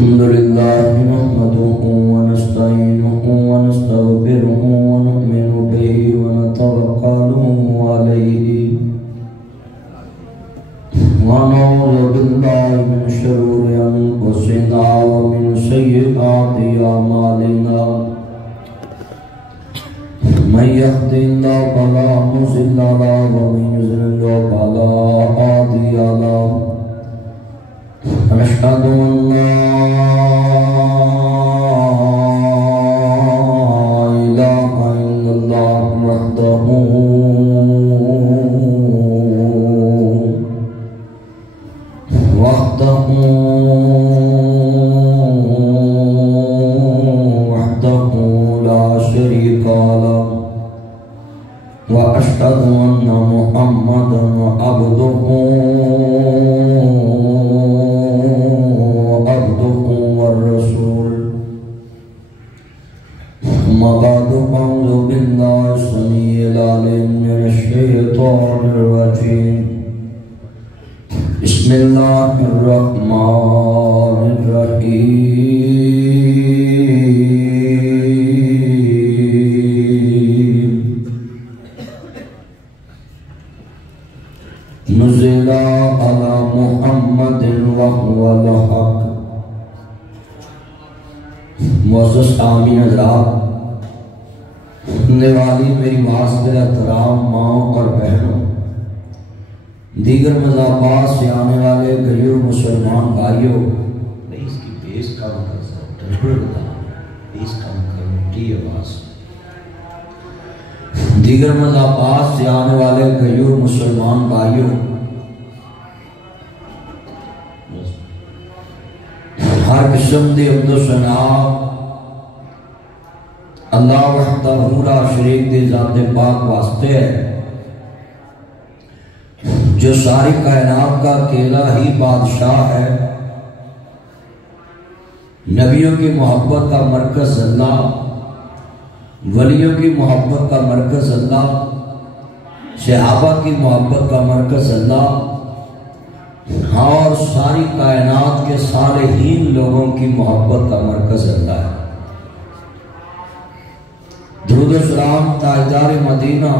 الحمد لله نحمده ونستعينه ونستغفره ونؤمن به ونتوكل عليه ونعوذ بالله من شرور أنفسنا ومن سيئات أعمالنا من يهد الله فلا مضل له ومن يضلل فلا هادي له ونشهد أن لا إله إلا الله وحده لا شريك له وأشهد أن محمدا عبده والرسول أما بعد فأعوذ بالله السميع العليم من الشيطان الرجيم بسم الله الرحمن الرحيم نزل على محمد وهو الحق معزز آمین حضرات، سننے والی میری معذر احترام ماں اور بہنوں، دیگر مذاہبات سے آنے والے غریب مسلمان بھائیوں، نہیں اس کی بیس کم کر سکتا بیس کم کر مٹی آواز، دیگر مذاہبات سے آنے والے غریب مسلمان بھائیوں، ہر قسم دے عبد و ثنا اللہ وحدہ لا شریک دی ذات پاک واسطے ہے، جو ساری کائنات کا اکیلا ہی بادشاہ ہے، نبیوں کی محبت کا مرکز اللہ، ولیوں کی محبت کا مرکز اللہ، صحابہ کی محبت کا مرکز اللہ، اور ساری کائنات کے صالحین لوگوں کی محبت کا مرکز اللہ ہے۔ درود و سلام تاجدار مدینہ،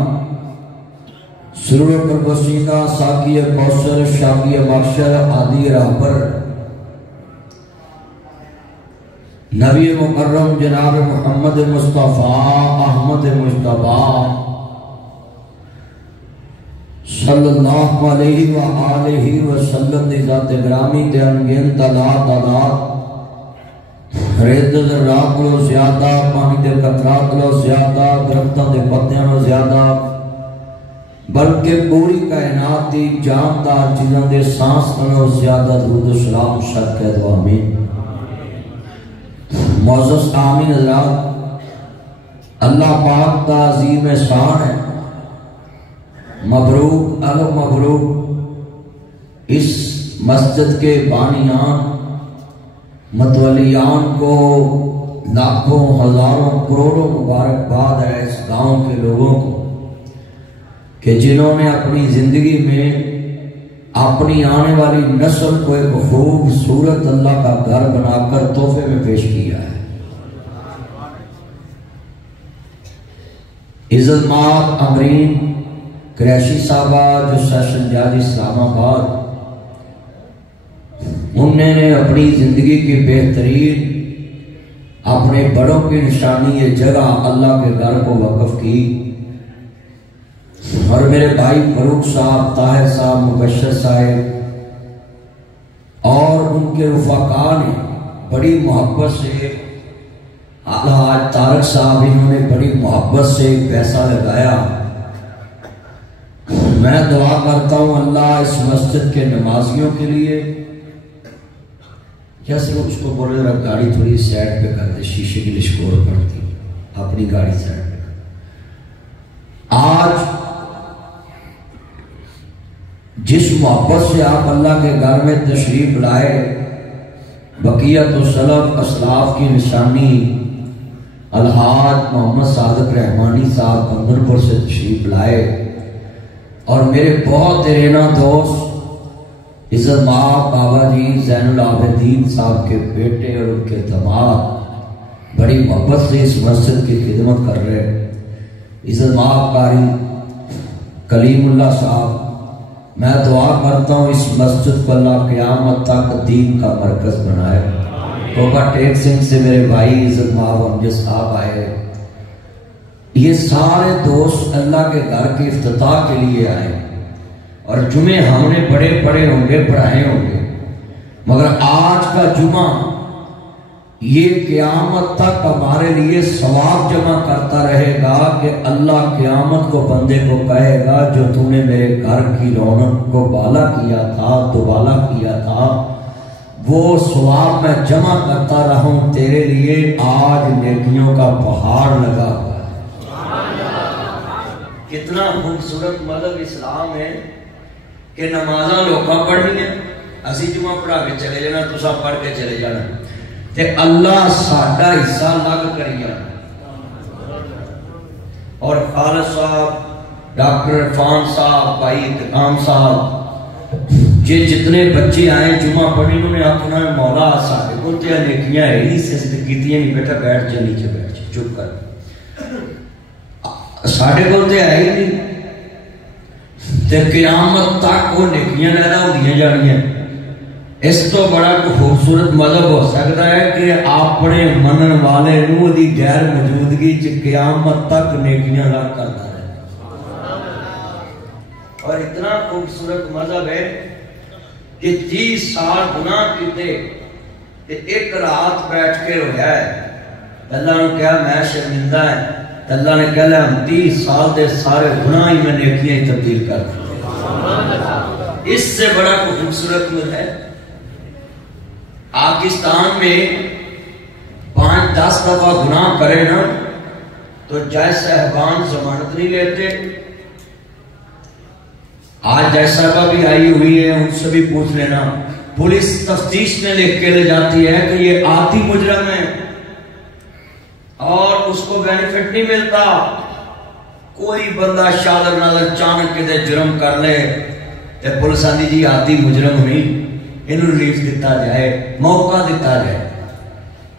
سرور پر وسیلہ، ساقی کوثر، شاقی محشر، عادی رہبر، نبی مکرم جناب محمد مصطفیٰ احمد مجتبیٰ صلی اللہ علیہ وآلہ وسلم دی ذات گرامی تے انگین تعداد ریت ذرات لو زیادہ، پانی دے قطرات لو زیادہ، درختوں دے پتیاں لو زیادہ، بلکہ پوری کائنات دی جاندار چیزاں دے سانس لو زیادہ درود و سلام شک کہہ دو آمین۔ معزز آمین حضرات، اللہ پاک دا عظیم احسان ہے، مبروک الف مبروک اس مسجد کے بانیان متولیان کو لاکھوں ہزاروں کروڑوں مبارکباد ہے اس گاؤں کے لوگوں کو کہ جنہوں نے اپنی زندگی میں اپنی آنے والی نسل کو ایک خوبصورت اللہ کا گھر بنا کر تحفے میں پیش کیا ہے۔ عزت مآب امرین قریشی صاحبہ جو سیشن جاج اسلام آباد، انہوں نے اپنی زندگی کی بہترین اپنے بڑوں کی نشانی یہ جگہ اللہ کے گھر کو وقف کی، اور میرے بھائی فاروق صاحب، طاہر صاحب، مبشر صاحب اور ان کے رفقا نے بڑی محبت سے، حاج طارق صاحب انہوں نے بڑی محبت سے پیسہ لگایا۔ میں دعا کرتا ہوں اللہ اس مسجد کے نمازیوں کے لیے، جیسے اس کو بولے ذرا گاڑی تھوڑی سائڈ پہ کر دے، شیشے کی لشکور پڑتی، اپنی گاڑی سائڈ پہ کر۔ آج جس محبت سے آپ اللہ کے گھر میں تشریف لائے، بقیت و سلف اسلاف کی نشانی الحاج محمد صادق رحمانی صاحب اندرپور سے تشریف لائے، اور میرے بہت دیرینہ دوست عزت مآب بابا جی زین العابدین صاحب کے بیٹے اور ان کے داماد بڑی محبت سے اس مسجد کی خدمت کر رہے ہیں۔ عزت مآب قاری کلیم اللہ صاحب، میں دعا کرتا ہوں اس مسجد کو اللہ قیامت تک دین کا مرکز بنائے۔ توبہ ٹیک سنگھ سے میرے بھائی عزت مآب امجد صاحب آئے، یہ سارے دوست اللہ کے گھر کے افتتاح کے لیے آئے، اور جمعے ہم نے بڑے پڑھے ہوں گے، پڑھائے ہوں گے، مگر آج کا جمعہ یہ قیامت تک ہمارے لیے ثواب جمع کرتا رہے گا کہ اللہ قیامت کو بندے کو کہے گا جو تو نے میرے گھر کی رونق کو بالا کیا تھا، دوبالا کیا تھا، وہ ثواب میں جمع کرتا رہا ہوں تیرے لیے، آج نیکیوں کا پہاڑ لگا ہوا ہے۔ کتنا خوبصورت مذہب اسلام ہے کہ نمازاں لوکاں پڑھنی ہیں، اسی جمعہ پڑھا کے چلے جانا، تسا پڑھ کے چلے جانا، تے اللہ ساڈا حصہ لگ کری جانا۔ اور خالد صاحب، ڈاکٹر عرفان صاحب، بھائی انتقام صاحب، یہ جتنے بچے آئے جمعہ پڑھی، انہوں نے اپنا مولا ساڈے کو تے نیکیاں ہے نہیں سست کیتیاں نہیں، بیٹا بیٹھ جا نیچے، بیٹھ جا، چپ کر، ساڈے کو تے ہے ہی نہیں، تے قیامت تک وہ نیکیاں پیدا ہوندیاں جانیاں۔ اس تو بڑا خوبصورت مذہب ہو سکتا ہے کہ اپنے منن والے نو دی غیر موجودگی چ قیامت تک نیکیاں لا کرتا ہے۔ اور اتنا خوبصورت مذہب ہے کہ 30 سال گناہ کیتے تے ایک رات بیٹھ کے رویا ہے، اللہ نے کہا میں شرمندہ ہے، اللہ نے کہا ہم 30 سال دے سارے گناہ ہی میں نیکیاں ہی تبدیل کر دیں۔ اس سے بڑا خوبصورت مذہب ہے۔ پاکستان میں 5-10 دفعہ گناہ کرے نا تو جج صاحبان ضمانت نہیں لیتے۔ آج جج صاحبہ بھی آئی ہوئی ہے، ان سے بھی پوچھ لینا، پولیس تفتیش میں لکھ کے لے جاتی ہے کہ یہ آتی مجرم ہے اور اس کو بینیفٹ نہیں ملتا۔ کوئی بندہ شادر نظر چانک کے دے جرم کر لے تے پولیس آندی جی آتی مجرم نہیں، انہوں ریلیف دیتا جائے، موقع دیتا جائے،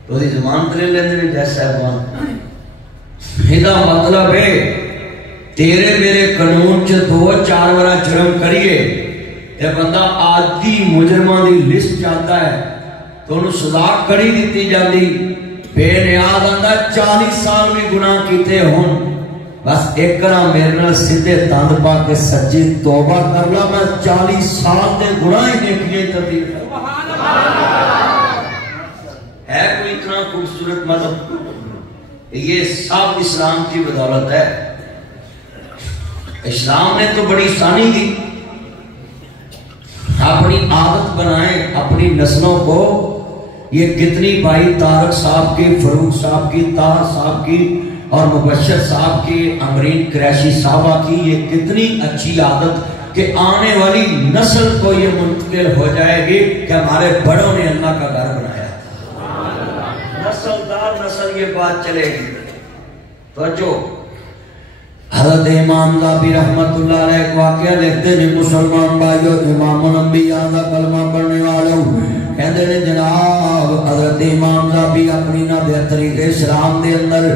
تو دی ضمانت لے لیندے نے جج صاحبان۔ یہ مطلب ہے تیرے میرے قانون چ 2-4 بار جرم کریے تے بندہ آدھی مجرمان دی لسٹ جاتا ہے تو انہوں سزا کڑی دیتی جاتی، بے نیاز آندہ 40 سال میں گناہ کیتے ہوں، بس ایک کرا میرے نال سدھے تند پا کے سچی توبہ کر لا، میں 40 سال دے گناہ نیکیاں تبدیل کر۔ ہے کوئی اتنا خوبصورت مذہب؟ یہ سب اسلام کی بدولت ہے۔ اسلام نے تو بڑی آسانی دی، اپنی عادت بنائیں اپنی نسلوں کو۔ یہ کتنی بھائی طارق صاحب کی، فاروق صاحب کی، طاہر صاحب کی اور مبشر صاحب کی، امرین قریشی صاحبہ کی، یہ کتنی اچھی عادت کہ آنے والی نسل کو یہ منتقل ہو جائے گی کہ ہمارے بڑوں نے اللہ کا گھر بنایا، نسل دار نسل یہ بات چلے گی۔ توجہ، حضرت امام ذابی رحمت اللہ علیہ ایک واقعہ لکھتے ہیں، مسلمان بھائیو امام الانبیاء دا کلمہ پڑھنے والوں کہتے ہیں جناب حضرت امام ذابی اپنی نہ بہتری کے اسلام دے اندر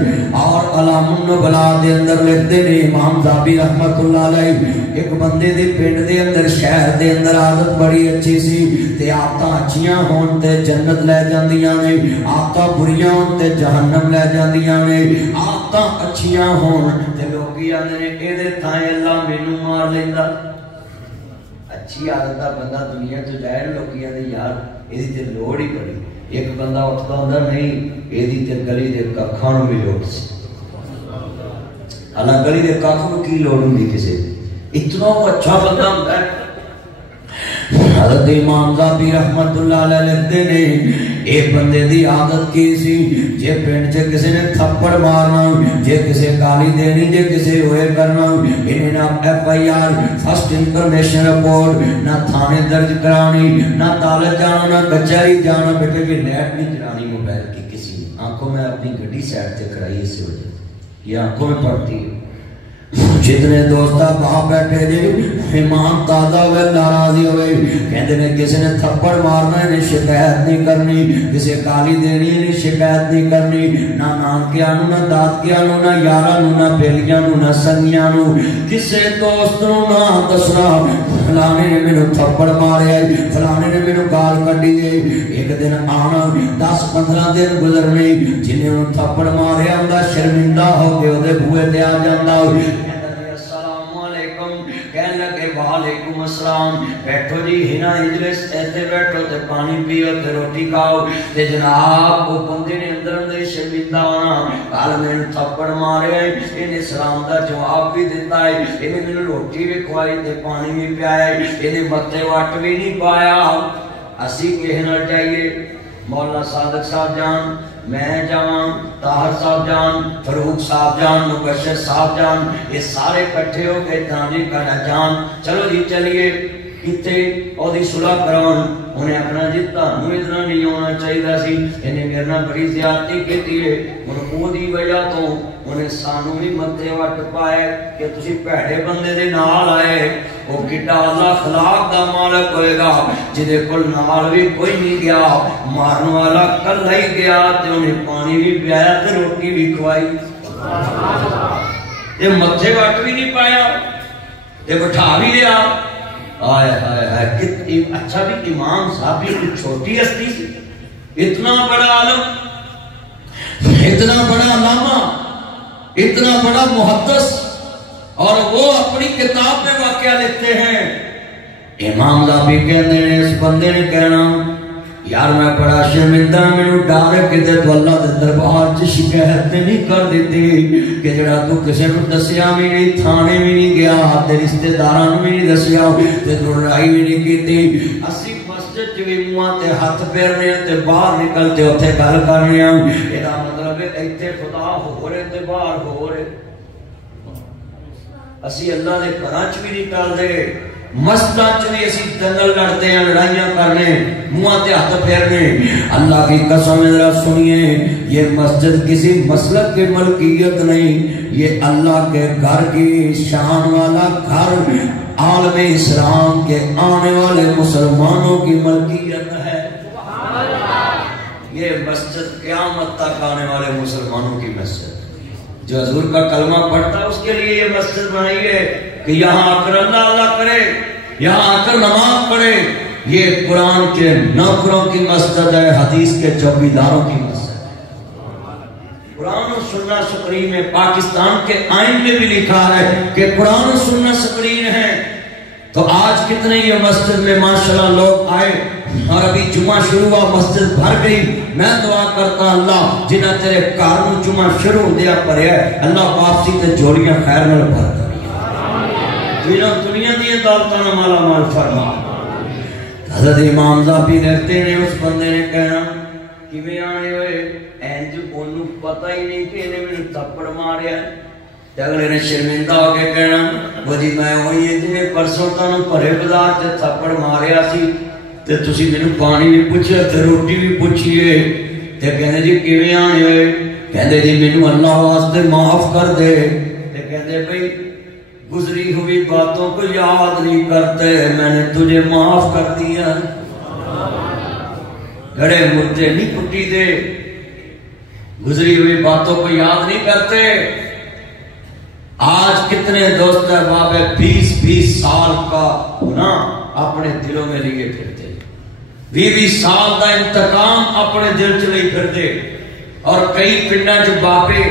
اور علام النبلاء دے اندر لکھتے ہیں، امام ذابی رحمت اللہ علیہ ایک بندے دے پنڈ دے اندر شہر دے اندر عادت بڑی اچھی سی، تے عادتاں اچھیاں ہون تے جنت لے جاندیاں نے، عادتاں بریاں ہون تے جہنم لے جاندیاں نے۔ عادتاں اچھیاں ہون تے لوگی آندے نے اے دے تھائیں اللہ مینوں مار لیندا۔ اچھی عادت دا بندہ دنیا تو جائے، لوگی آندے یار ایدی تے لوڑ ہی پڑی، ایک بندہ اٹھتا ہوندا نہیں ایدی تے گلی دے ککھاں نوں بھی لوڑ سی، اللہ گلی دے ککھ نوں کی لوڑ ہوندی کسے، اتنا وہ اچھا بندہ ہوندا ہے۔ حضرت امام ذابی رحمت اللہ علیہ لکھتے نے ایک بندے دی عادت کی سی، جے پنڈ چ کسی نے تھپڑ مارنا، جے کسی گالی دینی، جے کسی ہوئے کرنا، انہیں نہ FIR فرسٹ انفارمیشن رپورٹ، نہ تھانے درج کرانی، نہ عدالت جانا، نہ کچہری جانا، بیٹے کہ نیٹ نہیں چلانی موبائل کی کسی نے، آنکھوں میں اپنی گڈی سائڈ سے کرائی اس وجہ یہ آنکھوں میں پڑتی ہے۔ جتنے دوستا باہر بیٹھے جی ایمان تازہ ہوئے ناراضی ہوئے کہتے ہیں کسی نے تھپڑ مارنا ہے شکایت نہیں کرنی کسی گالی دینی ہے شکایت نہیں کرنی نہ نانکیاں نو نہ دادکیاں نو نہ یاراں نو نہ بیلیاں نو نہ سنگیاں نو کسی دوست نو نہ دسنا فلانے نے مینوں تھپڑ ماریا فلانے نے مینوں گال کڈی ہے ایک دن آنا 10-15 دن گزرنے جنہیں انہوں تھپڑ ماریا ہوندا شرمندہ ہو کے اودے بوئے تے آ جاندا کہنے لگے وعلیکم السلام بیٹھو جی ہنا اجلس ایسے بیٹھو تے پانی پیو تے روٹی کھاؤ تے جناب وہ بندے نے اندر اندر شرمندہ ہونا کل میں نے تھپڑ مارے انہیں سلام دا جواب بھی دیتا ہے انہیں میں نے روٹی بھی کھوائی تے پانی بھی پیایا انہیں متے وٹ بھی نہیں پایا اسی کہنا چاہیے مولانا صادق صاحب جان میں جان طاہر صاحب جان فروخ صاحب جان مبشر صاحب جان یہ سارے کٹھے ہو گئے جی کہنا جان چلو جی چلیے کتے اور دی صلح کراؤں انہیں اپنا جی تانوں اتنا نہیں ہونا چاہیے سی انہیں میرے نال بڑی زیادتی کیتی ہے وہ دی وجہ تو انہیں سانوں بھی متے وٹ پائے کہ تسی بھڑے بندے دے نال آئے وہ کڈا اللہ خلاق دا مالک ہوئے گا جدے کل نال بھی کوئی نہیں گیا مارن والا کل ہی گیا تے انہیں پانی بھی پیایا تے روٹی بھی کھوائی تے متے وٹ بھی نہیں پایا تے بٹھا بھی لیا آئے آئے آئے اچھا بھی امام صاحب بھی کچھ چھوٹی ہستی سی اتنا بڑا عالم اتنا بڑا علامہ اتنا بڑا محدث اور وہ اپنی کتاب میں واقعہ لکھتے ہیں امام صاحب بھی کہتے ہیں اس بندے نے کہنا یار میں بڑا شرمندہ میں نے ڈارے کہ تو اللہ دے دربار چ شکایت نہیں کر دیتی کہ جڑا تو کسی کو دسیا بھی نہیں تھانے بھی نہیں گیا تے رشتہ داراں بھی نہیں دسیا تے لڑائی بھی نہیں کیتی اسی مسجد چ بھی منہ تے ہاتھ پھیرنے تے باہر نکل تے اوتھے گل کرنے اے دا مطلب ہے ایتھے خدا ہو رہے تے باہر ہو رہے اسی اللہ دے گھراں چ بھی نہیں ٹالدے مسجد چ بھی اسی دنگل لڑتے ہیں لڑائیاں کرنے منہ تے ہاتھ پھیرنے اللہ کی قسم ذرا سنیے یہ مسجد کسی مسلک کی ملکیت نہیں یہ اللہ کے گھر کی شان والا گھر عالم اسلام کے آنے والے مسلمانوں کی ملکیت ہے یہ مسجد قیامت تک آنے والے مسلمانوں کی مسجد جو حضور کا کلمہ پڑھتا ہے اس کے لیے یہ مسجد بنائی ہے کہ یہاں آ کر اللہ اللہ کرے یہاں آ کر نماز پڑھے یہ قرآن کے نوکروں کی مسجد ہے حدیث کے چوکیداروں کی مسجد ہے قرآن و سنت سکرین میں پاکستان کے آئین میں بھی لکھا ہے کہ قرآن و سنت سکرین ہے تو آج کتنے یہ مسجد میں ماشاءاللہ لوگ آئے اور ابھی جمعہ شروع ہوا مسجد بھر گئی میں دعا کرتا اللہ جنہ تیرے کارنوں جمعہ شروع دیا پر ہے اللہ واپسی تے جوڑیاں خیر نال بھر کری دنیا دی دولتاں مالا مال فرما حضرت امام زاپی رہتے ہیں اس بندے نے کہنا کہ میں آنے ہوئے اینج انہوں پتہ ہی نہیں کہ انہیں میں تھپڑ ماریا ہے اگلے نے شرمندہ ہو کے کہنا وہ جی میں ہوئی ہے جنہیں پرسوں تانوں پرے بازار تے تھپڑ ماریا سی تے تسی مینوں پانی بھی پوچھیا تے روٹی بھی پوچھیے تے کہندے جی کیویں آئے ہوئے کہندے جی مینوں اللہ واسطے معاف کر دے تے کہندے بھئی گزری ہوئی باتوں کو یاد نہیں کرتے میں نے تجھے معاف کر دیا گڑے مردے نہیں پٹی دے گزری ہوئی باتوں کو یاد نہیں کرتے آج کتنے دوست احباب 20 سال کا گناہ اپنے دلوں میں لیے پھرتے 20 سال کا انتقام اپنے دل چ لے پھرتے اور کئی پنڈاں چ باپے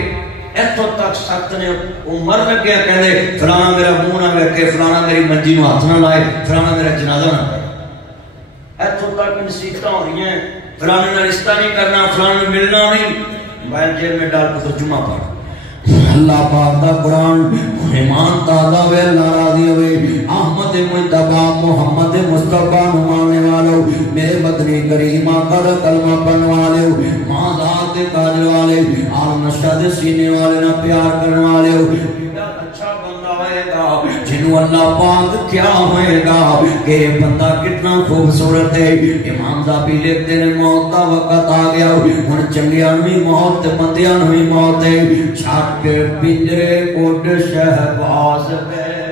ایتھوں تک سخت نے عمر میں کیا کہنے فلانا میرا منہ نہ ویکھے فلانا میری منجی نو ہاتھ نہ لائے فلانا میرا جنازہ نہ پڑھے ایتھوں تک نصیحتاں ہو رہی ہیں فلانے نال رشتہ نہیں کرنا فلانے ملنا نہیں موبائل جیب میں ڈال کے تو جمعہ پڑھ اللہ پاک دا قرآن ایمان تازہ ہوئے ناراضی ہوئے احمد مجتبی محمد مصطفیٰ نمانے والو میرے مدنی کریم آقا دا کلمہ پڑھنے والے ماں ذات کاجل والے آل نشہ دے سینے والے نہ پیار کرنے والے اچھا بندہ ہوئے گا جنہوں مینوں اللہ پاک کیا ہوئے گا کہ بندہ کتنا خوبصورت ہے. امام ذابی لکھتے ہیں موت کا وقت آ گیا ہن چنگیاں بھی موت تے بندیاں بھی موت ہے. چھٹ پنجرے اڈ شہباز گئے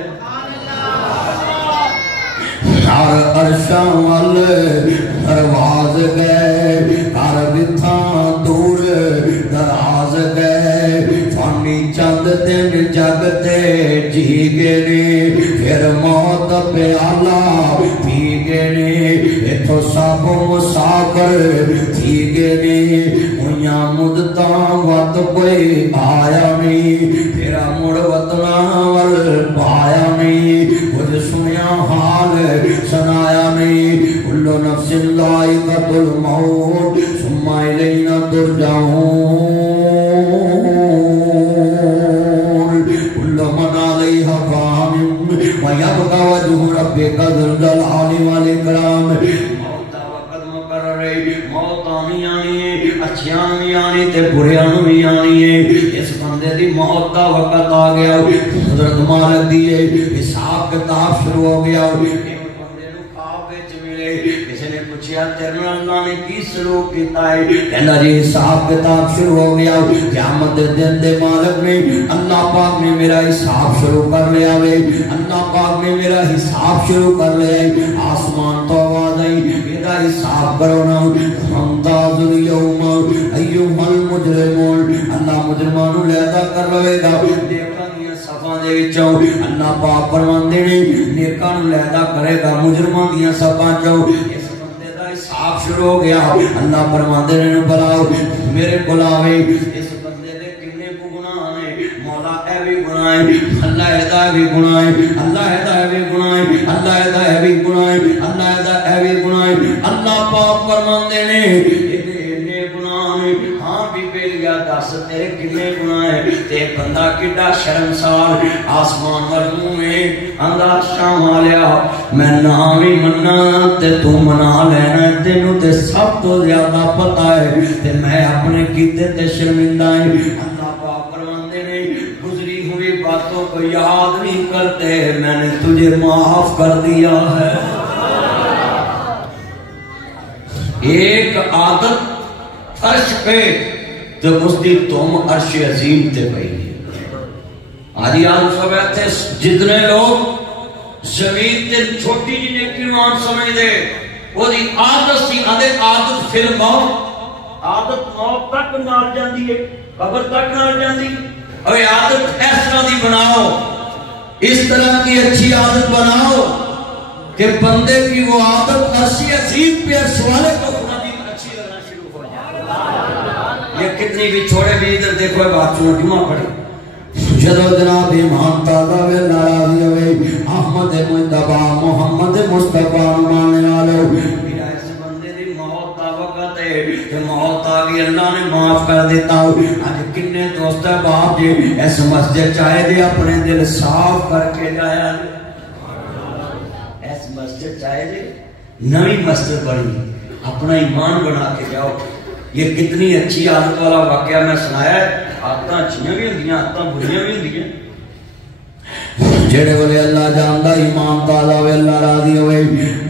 ہر عرشاں وال پرواز گئے کر بتھاں دور دراز گئے فانی چند دن جگ تے جی گئے نے پھر موت پیالہ پی گئے نے اتھو سب مسافر تھی گئے نے ہویاں مدتاں وقت کوئی آیا نہیں پھر مڑ وطناں ول پایا نہیں کچھ سنیا حال سنایا نہیں کل نفس ذائقۃ الموت ثم الینا ترجعون کل من علیہا فان ویبقى وجہ ربک ذو الجلال والاکرام. موت دا وقت مقرر ہے موت آنی آنی ہے اچھیاں بھی آنی تے بریاں بھی آنی ہے. اس بندے دی موت دا وقت آ گیا حضرت مالک دی حساب کتاب شروع ہو گیا. کسی نے پوچھا تیرے اللہ نے کی سلوک کیتا ہے کہنا جی حساب کتاب شروع ہو گیا قیامت دن دے مالک نے اللہ پاک نے میرا حساب شروع کر لیا وے اللہ پاک نے میرا حساب شروع کر لیا. آسمان تو آواز آئی میرا حساب کرو نا ممتاز اليوم ایھا المجرمون. اللہ مجرمانوں لیدا کر لے گا اللہ پاک فرماندے نے نیکاں نوں لیدا کرے گا مجرماں دیاں صفاں چوں. اس بندے دا حساب شروع ہو گیا اللہ فرماندے نے بلاؤ میرے بلاوے اس بندے دے کنے گناہ نے مولا اے وی گناہ ہے اللہ دا وی گناہ ہے اللہ دا وی گناہ ہے اللہ دا وی گناہ ہے اللہ دا اے وی گناہ ہے. اللہ پاک فرماندے نے دس تیرے کنے گناہ ہے تے بندہ کڈا شرمسار آسمان ورموں میں آندا شام آلیا میں نام ہی مننا تے تو منا لینا تینوں تے سب تو زیادہ پتہ ہے تے میں اپنے کیتے تے شرمندہ ہے. اللہ پاک فرماندے نے گزری ہوئی باتوں کو یاد نہیں کرتے میں نے تجھے معاف کر دیا ہے. ایک عادت فرش پہ تو اس دی تم عرش عظیم تے پئی. آج آن سب ایتھے جتنے لوگ زمین تے چھوٹی جی نیکی نوان سمجھ دے وہ دی عادت سی آدھے عادت پھر موت عادت موت تک نال جاندی ہے قبر تک نال جاندی اور عادت اس طرح دی بناؤ اس طرح کی اچھی عادت بناؤ کہ بندے کی وہ عادت عرش عظیم پہ سوالے کو کتنی بھی چھوڑے بھی ادھر دیکھو بات چھوڑ جمعہ پڑھی جدو جناب امام تازہ وے ناراضی ہوئے احمد مجتبہ محمد مصطفیٰ مانے آلے میرا اس بندے دی موت دا وقت ہے کہ موت آگئی اللہ نے معاف کر دیتا ہوں. آج کنے دوست ہے باپ جی اس مسجد چاہے دے اپنے دل صاف کر کے جایا اس مسجد چاہے دے نئی مسجد بڑی اپنا ایمان بنا کے جاؤ. یہ کتنی اچھی عادت والا واقعہ میں سنایا ہے. عادتاں اچھیاں بھی ہوندیاں عادتاں بریاں بھی ہوندیاں. جڑے والے اللہ جاندا ایمان تعالی وے اللہ راضی ہوئے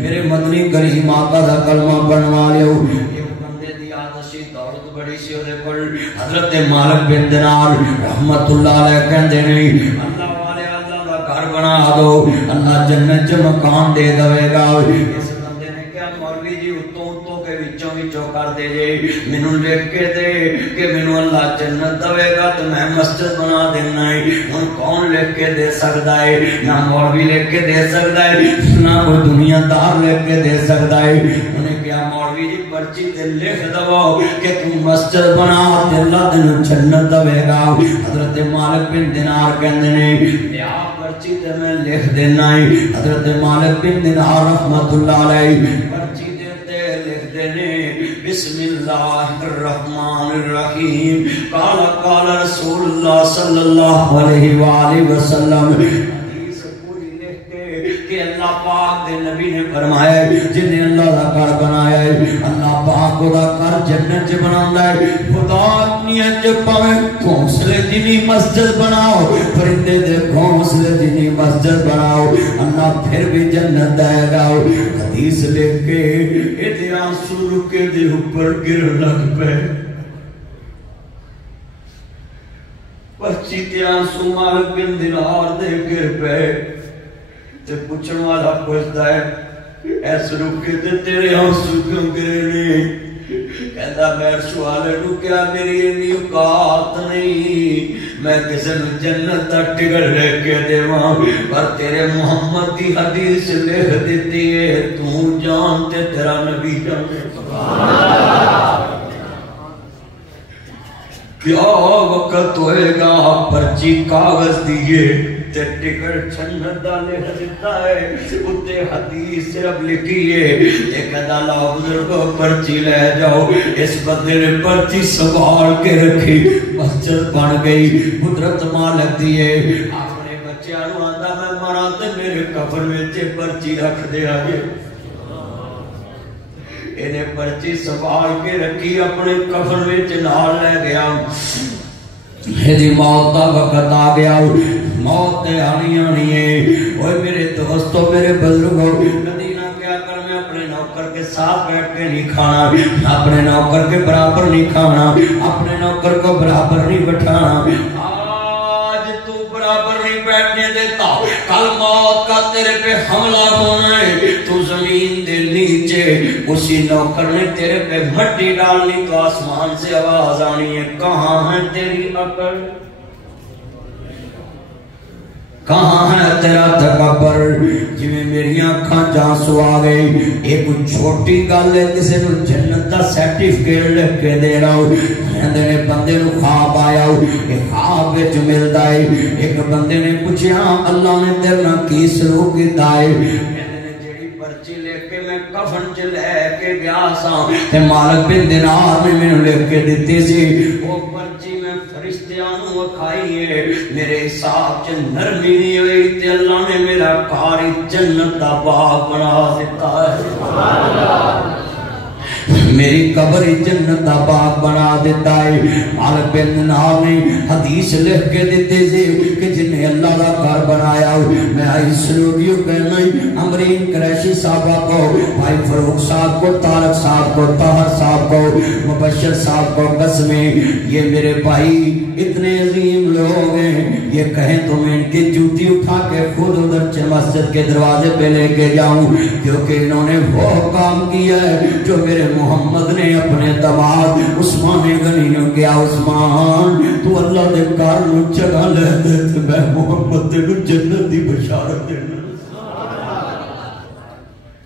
میرے مدنی کریم آقا دا کلمہ بنوا لیو. ایک بندے دی عادت سی دولت بڑی سی اودے کول حضرت مالک بن دینار رحمت اللہ علیہ کہندے نے اللہ والے اللہ دا گھر بنا دو اللہ جنت چ مکان دے دے گا. کر دے جے مینوں لکھ کے دے کہ مینوں اللہ جنت دے گا تو میں مسجد بنا دینا ہے. ہن کون لکھ کے دے سکدا ہے؟ نہ مولوی لکھ کے دے سکدا ہے نہ کوئی دنیا دار لکھ کے دے سکدا ہے. انہیں کیا مولوی جی پرچی تے لکھ دو کہ تو مسجد بنا تے اللہ تینوں جنت دے گا. حضرت مالک بن دینار کہندے نے لیا پرچی تے میں لکھ دینا ہے. حضرت مالک بن دینار رحمت اللہ علیہ پرچی بسم اللہ الرحمن الرحیم قال قال رسول اللہ صلی اللہ علیہ وآلہ وسلم. حدیث پوری لکھ کے کہ اللہ پاک دے نبی نے فرمایا جنہیں اللہ دا گھر بنایا ہے اللہ پاک دا گھر جنت چ بناوندا ہے خدا نیت پاوے گھونسلے جنی مسجد بناؤ پرندے دے گھونسلے جنی مسجد بناؤ اللہ پھر بھی جنت دے گا حدیث لے کے اے آنسو رکے دے اوپر گر لگ پے پرچی تے آنسو مالک بن دینار دے گر پے تے پوچھن والا پوچھتا ہے ایس رکے تے تیرے آنسو کیوں گرے نہیں کہتا میں سوالے نو کیا میری انی اوقات نہیں میں کسی نو جنت دا ٹکٹ لے کے دیواں پر تیرے محمد دی حدیث لکھ دیتی ہے تو جان تے تیرا نبی جانے کیا وقت ہوئے گا پرچی کاغذ دیئے تے ٹکٹ جنت دا لکھ دیتا ہے اتے حدیث صرف لکھیے ایک ادالا بزرگوں پرچی لے جاؤ اس بندے نے پرچی سنبھال کے رکھی مسجد بن گئی قدرت مالک دیئے اپنے بچیاں نو آندا میں مرا تے میرے کفن وچ پرچی رکھ دے آگے انہیں پرچی سنبھال کے رکھی اپنے کفن وچ نال لے گیا میری موت دا وقت آ گیا موت تے آنی ہے اوے میرے دوستو میرے بزرگوں مدینہ کیا کر میں اپنے نوکر کے ساتھ بیٹھ کے نہیں کھانا اپنے نوکر کے برابر نہیں کھانا اپنے نوکر کو برابر نہیں بٹھانا آج تو برابر نہیں بیٹھنے دیتا کل موت کا تیرے پہ حملہ ہونا ہے تو زمین دے نیچے اسی نوکر نے تیرے پہ مٹی ڈالنی تو آسمان سے آواز آنی ہے کہاں ہے تیری عقل کہاں ہے تیرا تکبر جی میں میری آنکھاں جانسو آ گئی ایک چھوٹی گل ہے کسی نو جنت دا سرٹیفکیٹ لکھ کے دے رہا ہوں نے بندے نو خواب آیا ایک خواب وچ ملدا ہے ایک بندے نے پوچھا اللہ نے تیرے نال کی سلوک کیتا ہے پرچی لکھ کے میں کفن چ لے کے گیا سا تے مالک بن دینار نے مینوں لکھ کے دتی سی وہ پرچی میں فرشتیاں نو وکھائی ہے میرے حساب چ نرمی نہیں ہوئی تے اللہ نے میرا کاری جنت دا باغ بنا دیتا ہے سبحان اللہ میری قبر جنت دا باغ بنا دیتا ہے مالک بن دینار نے حدیث لکھ کے دیتے سے کہ جنہیں اللہ دا گھر بنایا میں آئی سلوکیوں کہنا امرین قریشی صاحبہ کو بھائی فروخ صاحب کو طارق صاحب کو طاہر صاحب کو مبشر صاحب کو قسمیں یہ میرے بھائی اتنے عظیم لوگ ہیں یہ کہیں تو میں ان کی جوتی اٹھا کے خود ادھر مسجد کے دروازے پہ لے کے جاؤں کیونکہ انہوں نے وہ کام کیا ہے جو میرے محمد نے اپنے دماغ عثمان غنی نے کیا عثمان تو اللہ دے کار نو جگہ لے دے تے میں محمد دے نو جنت دی بشارت دینا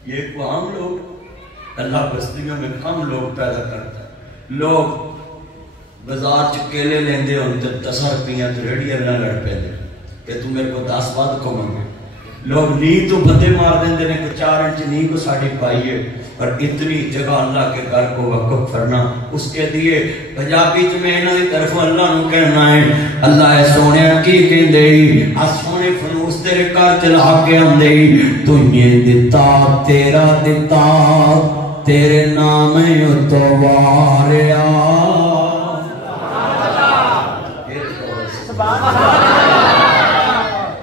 یہ کو عام لوگ اللہ بستیوں میں کم لوگ پیدا کرتا ہے لوگ بازار چ کیلے لیندے ہون تے 10 روپیاں تے ریڑھی اللہ لڑ پیندے کہ تو میرے کو 10 بعد کو منگے لوگ نیند تو بندے مار دیندے نے کہ 4 انچ نیند کو ساڑی پائی ہے اور اتنی جگہ اللہ کے گھر کو وقف کرنا اس کے دیئے پنجابی جو میں انہوں نے طرف اللہ نو کہنا ہے اللہ اے سونے کی کہندے اس سونے فنوس تیرے کار چلا کے ہم دے تجھے دیتا تیرا دیتا تیرے نام اتواریا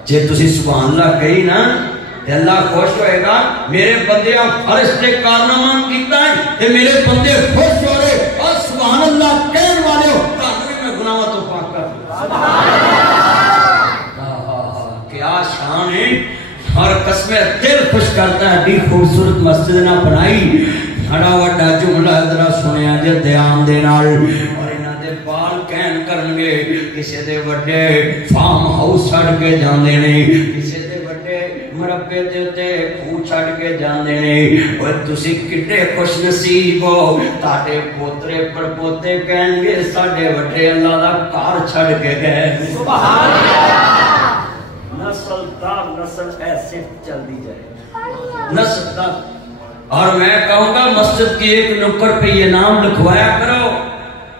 جے تسی سبحان اللہ کہی نا تے اللہ خوش ہوئے گا میرے بندے فرشتے کارنامہ کیتا ہے تے میرے بندے خوش ہو رہے اور سبحان اللہ کہن والے ہو تاکہ میں گناہوں تو پاک کر سبحان اللہ کیا شان ہے اور قسمیں دل خوش کرتا ہے بھی خوبصورت مسجد نہ بنائی بڑا وڈا جملہ ذرا سنیا جے دھیان دے نال اور انہاں دے بال کہن کرنگے کسی دے وڈے فارم ہاؤس چھڑ کے جاندے نے کسی دے وڈے مربے دے تے کھو چھڑ کے جاندے نے اور تسی کڈے خوش نصیب ہو تاڈے پوترے پڑپوتے کہن گے ساڈے وڈے اللہ دا گھر چھڑ کے گئے سبحان اللہ نسل در نسل ایسے چلتی جائے نسل در اور میں کہوں گا مسجد کی ایک نکڑ پہ یہ نام لکھوایا کرو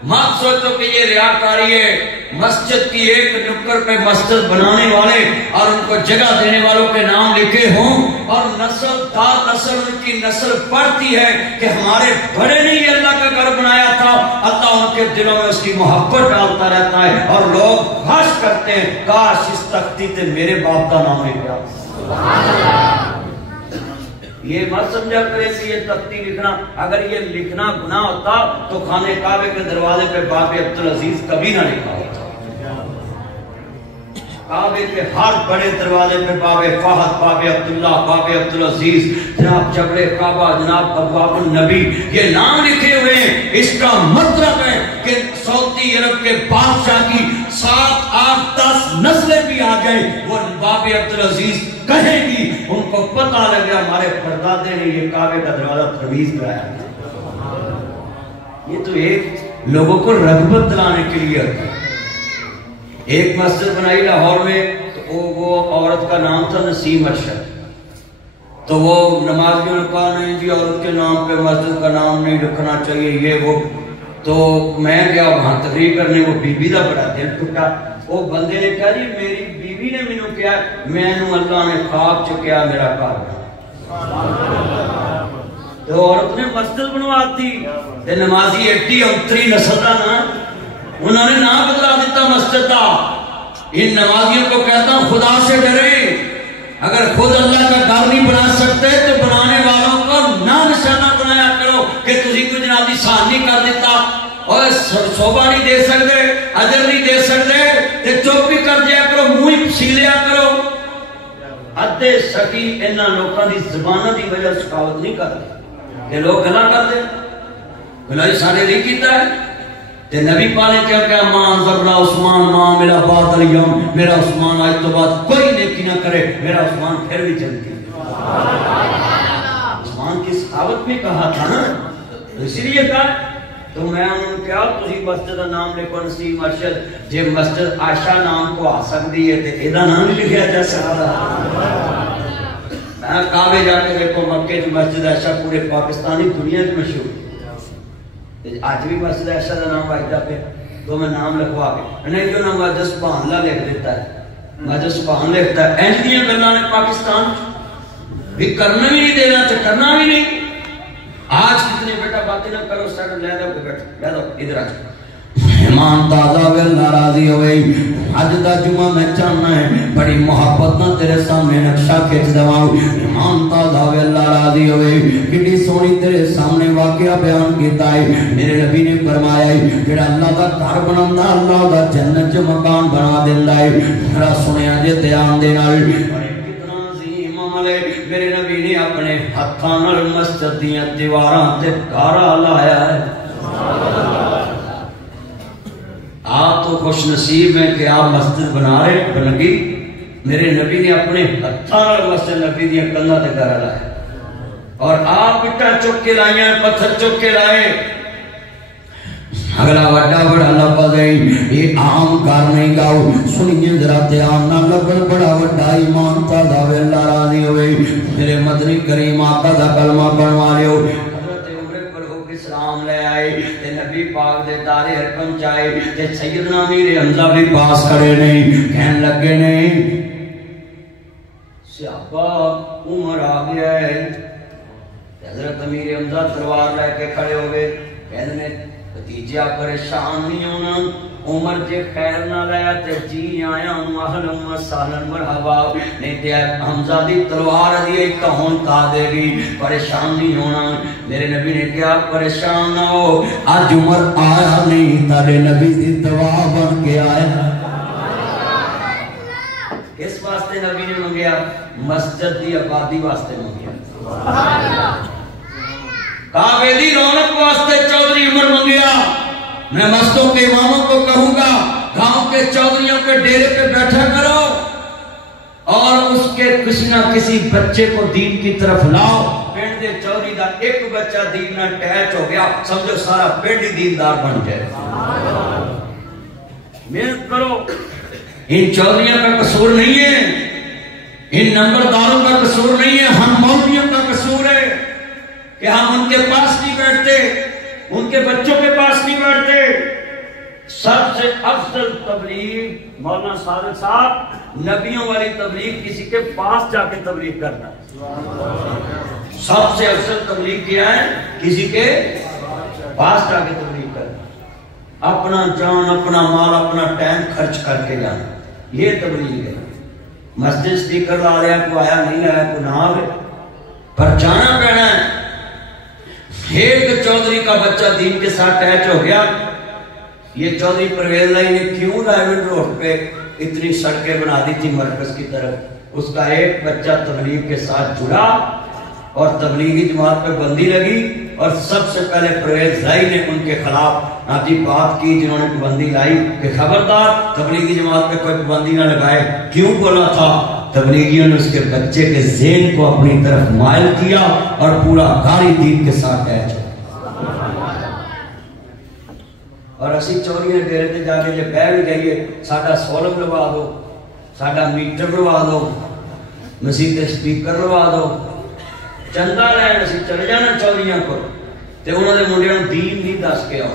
مت سوچو کہ یہ ریاکاری ہے. مسجد کی ایک نکڑ پہ مسجد بنانے والے اور ان کو جگہ دینے والوں کے نام لکھے ہوں اور نسل دار نسل ان کی نسل پڑھتی ہے کہ ہمارے بڑے نے یہ اللہ کا گھر بنایا تھا. اللہ ان کے دلوں میں اس کی محبت ڈالتا رہتا ہے اور لوگ خواہش کرتے ہیں کاش اس تختی تے میرے باپ کا نام لکھا. یہ مت سمجھا کرے کہ یہ تختی لکھنا، اگر یہ لکھنا گناہ ہوتا تو خانہ کعبے کے دروازے پہ باب عبدالعزیز کبھی نہ لکھا ہوتا. کعبے کے ہر بڑے دروازے پہ باب فہد، باب عبداللہ، باب عبدالعزیز، جناب جبل کعبہ، جناب ابواب النبی یہ نام لکھے ہوئے ہیں. اس کا مطلب ہے کہ سعودی عرب کے بادشاہ کی 7، 8، 10 نسلیں بھی آ جائیں وہ باب عبدالعزیز کہیں گی. ان کو پتہ لگ گیا ہمارے پردادے نے یہ کعبے کا دروازہ ترویج کرایا. یہ تو ایک لوگوں کو رغبت دلانے کے لیے ہوتا ہے. ایک مسجد بنائی لاہور میں تو وہ عورت کا نام تھا نسیم ارشد. تو وہ نمازیوں نے کہا نہیں جی عورت کے نام پہ مسجد کا نام نہیں رکھنا چاہیے یہ وہ. تو میں گیا وہاں تقریر کرنے، وہ بی بی دا بڑا دل ٹوٹا. وہ بندے نے کہا جی میری بیوی نے مینوں کیا، میں نو اللہ نے خواب چکیا میرا گھر. تو عورت نے مسجد بنواتی تے نمازی ایڈی انتری نسل دا نا انہوں نے نام بدلا دیتا مسجد کا. ان نمازیوں کو کہتا ہوں خدا سے ڈریں. اگر خود اللہ کا گھر نہیں بنا سکتے تو بنانے والوں کو نہ نشانہ بنایا کرو کہ تسی کوئی جنازی سان نہیں کر دیتا اور صوبہ نہیں دے سکتے، اجر نہیں دے سکتے تے چپ بھی کر دیا کرو، منہ ہی پسیلیا کرو. ادھے سکی انہاں لوکاں دی زباناں دی وجہ سکاوت نہیں کرتے کہ لوگ گلا کرتے گلا سارے نہیں کیتا ہے. تے نبی پالے کیا کہ ماں ذرہ عثمان ماں میرا بعد اليوم، میرا عثمان آج تو بعد کوئی نیکی نہ کرے میرا عثمان پھر بھی چلتی. عثمان کی سخاوت میں کہا تھا نا، اسی لیے کہا. تو میں انہوں نے کہا تسی مسجد کا نام لکھو نسیم ارشد. جے مسجد عائشہ نام کو آ سکتی ہے تے ایدا نام نہیں لکھیا جا سکتا. میں کعبے جا کے دیکھو مکے کی مسجد عائشہ پورے پاکستانی دنیا میں مشہور. آج بھی مسجد عائشہ کا نام واجدہ پہ تو میں نام لکھوا کے نہیں جو نام واجدہ سبحان اللہ لکھ دیتا ہے، واجدہ سبحان لکھتا ہے. اینڈیاں گلاں نے پاکستان بھی کرنا بھی نہیں دینا تو کرنا بھی نہیں. آج کتنے بیٹا باتیں نہ کرو سر لے دو بیٹا لے دو ادھر آ جاؤ. مہمان تازہ ویل ناراضی ہوئی. اج دا جمعہ میں چاہنا ہے بڑی محبت نہ تیرے سامنے نقشہ کھچ دواؤں. مہمان تازہ ویل ناراضی ہوئی. کتنی سونی تیرے سامنے واقعہ بیان کیتا ہے. میرے نبی نے فرمایا ہے جڑا اللہ دا گھر بناوندا اللہ دا جنت چ مکان بنا دیندا ہے. ذرا سنیا جے دھیان دے نال میرے نبی نے اپنے ہاتھاں نال مسجد دیاں دیواراں تے کارا لایا ہے. آپ تو خوش نصیب ہیں کہ آپ مسجد بنا رہے بنگی. میرے نبی نے اپنے ہاتھاں نال مسجد نبی دیاں کناں تے کارا لایا اور آپ اٹا چک کے لائیاں پتھر چک کے لائے. اگلا وڈا بڑا لفظ ہے یہ عام کار نہیں گاؤ. سنیے ذرا دھیان نہ لگن بڑا وڈا ایمان تازہ ویلا راضی ہوئے. میرے مدنی کریم آقا دا کلمہ بنوا لیو. حضرت عمر فاروق اسلام لے آئے تے نبی پاک دے دار حکم چائے تے سیدنا امیر حمزہ بھی پاس کرے نہیں. کہن لگے نہیں صحابہ عمر آ گیا ہے. حضرت امیر حمزہ تلوار لے کے کھڑے ہو گئے. کہنے بھتیجا پریشان نہیں ہونا، عمر جے خیر نہ لیا تے جی آیا ہوں اہل و سہلا مرحبا. نہیں تے حمزہ دی تلوار دی ایک ہون کا دے گی. پریشان نہیں ہونا. میرے نبی نے کہا پریشان نہ ہو، آج عمر آیا نہیں تارے نبی دی دعا بن کے آیا. اس واسطے نبی نے منگیا مسجد دی آبادی واسطے منگیا. کعبے دی رونق واسطے چودھری عمر منگیا. میں مسجدوں کے اماموں کو کہوں گا گاؤں کے چودھریوں کے ڈیرے پہ بیٹھا کرو اور اس کے کسی نہ کسی بچے کو دین کی طرف لاؤ. پنڈ دے چودھری دا ایک بچہ دین نہ ٹیچ ہو گیا سمجھو سارا پنڈ ہی دیندار بن جائے. محنت کرو. ان چودھریوں کا قصور نہیں ہے، ان نمبرداروں کا قصور نہیں ہے، ہم مولویوں کا قصور ہے کہ ہم ان کے پاس نہیں بیٹھتے، ان کے بچوں کے پاس نہیں بیٹھتے. سب سے افضل تبلیغ مولانا صادق صاحب نبیوں والی تبلیغ کسی کے پاس جا کے تبلیغ کرنا ہے۔ سب سے افضل تبلیغ کیا ہے؟ کسی کے پاس جا کے تبلیغ کرنا، اپنا جان اپنا مال اپنا ٹائم خرچ کر کے جانا، یہ تبلیغ ہے۔ مسجد اسپیکر لا لیا، کو آیا نہیں آیا کو نہ آئے، پر جانا پڑنا ہے۔ ایک چودھری کا بچہ دین کے ساتھ اٹیچ ہو گیا، یہ چودھری پرویز لائی نے کیوں ڈائیوڈ روڈ پہ اتنی سڑکیں بنا دی تھی مرکز کی طرف، اس کا ایک بچہ تبلیغ کے ساتھ جڑا اور تبلیغی جماعت پہ بندی لگی، اور سب سے پہلے پرویز لائی نے ان کے خلاف ناجی بات کی جنہوں نے پابندی لائی کہ خبردار تبلیغی جماعت پہ کوئی پابندی نہ لگائے۔ کیوں بولا تھا؟ تبلیغیوں نے اس کے بچے کے ذہن کو اپنی طرف مائل کیا اور پورا گاڑی دین کے ساتھ اٹیچ ہو۔ اور اسی چوری نے ڈیرے تے جا کے جب بہ بھی گئیے ساڈا سولم لوا دو، ساڈا میٹر لوا دو، مسیح تے سپیکر لوا دو، چندہ لین اسی چلے جانا چوریاں کو، تے انہوں نے منڈیاں دین نہیں دس کے آؤ،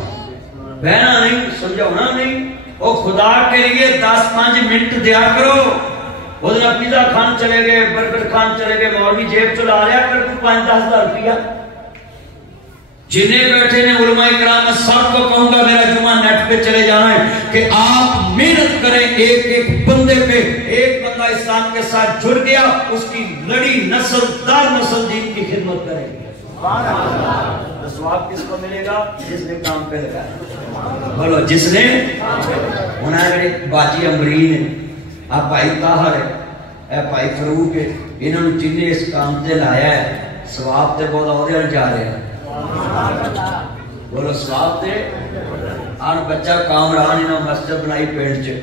بہنا نہیں، سمجھاؤنا نہیں۔ او خدا کے لیے 10-5 منٹ دیا کرو۔ وہ دن پیزا کھان چلے گئے، برگر کھان چلے گئے، مولوی جیب چلا رہا کر 5-10 ہزار روپیہ۔ جنہیں بیٹھے نے علماء کرام، میں سب کو کہوں گا میرا جمعہ نیٹ پہ چلے جانا ہے کہ آپ محنت کریں، ایک ایک بندے پہ، ایک بندہ اسلام کے ساتھ جڑ گیا، اس کی لڑی نسل دار نسل دین کی خدمت کریں گے۔ ثواب کس کو ملے گا؟ جس نے کام پہ لگایا، بولو جس نے۔ انہیں باجی امرین ہے، آپ بھائی طاہر ہے، اے بھائی فروق ہے، انہوں نے جنہیں اس کام سے لایا ہے ثواب تے بہت عہدے جا رہے ہیں، بولو ثواب تے۔ آن بچہ کامران انہوں مسجد بنائی پینٹ چے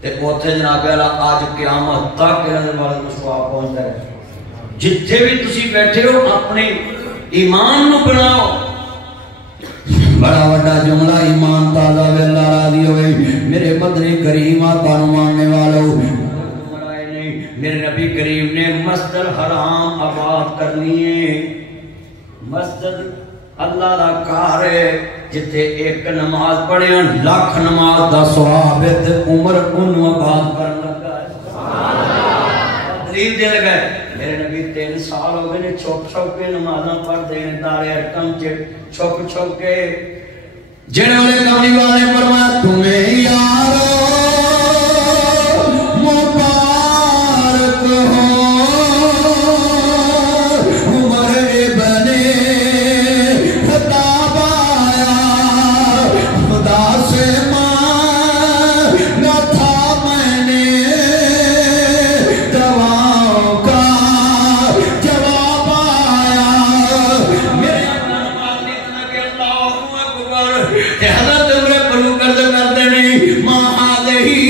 تے اوتھے جناب اللہ آج قیامت تک انہوں نے بارد میں ثواب پہنچتا ہے۔ جتھے بھی تسی بیٹھے ہو اپنے ایمان نو بناؤ۔ بڑا بڑا جملہ ایمان تازہ اللہ راضی ہوئے، میرے مدنی کریم آقا نو ماننے والو، میرے نبی کریم نے مسجد الحرام آباد کرنی ہے۔ مسجد اللہ دا کار ہے، جتے ایک نماز پڑھے لاکھ نماز دا ثواب ہے، عمر انو آباد کرنا لگا ہے، دلیل دے لگا ہے۔ میرے نبی 3 سال ہو گئے نے چھوک چھوک کے نمازاں پڑھ دے دارے ارکم چھوک چھوک کے۔ جنہوں نے کملی والے فرمایا تمہیں یارو مبارک ہو عمر ابن خطاب آیا، خدا سے مانگا تھا میں نے دعاؤں کا جواب آیا۔ میرے نماز اتنا کہ اللہ اکبر، حضرت عمر پلو کرتے کرتے نہیں ماں دہی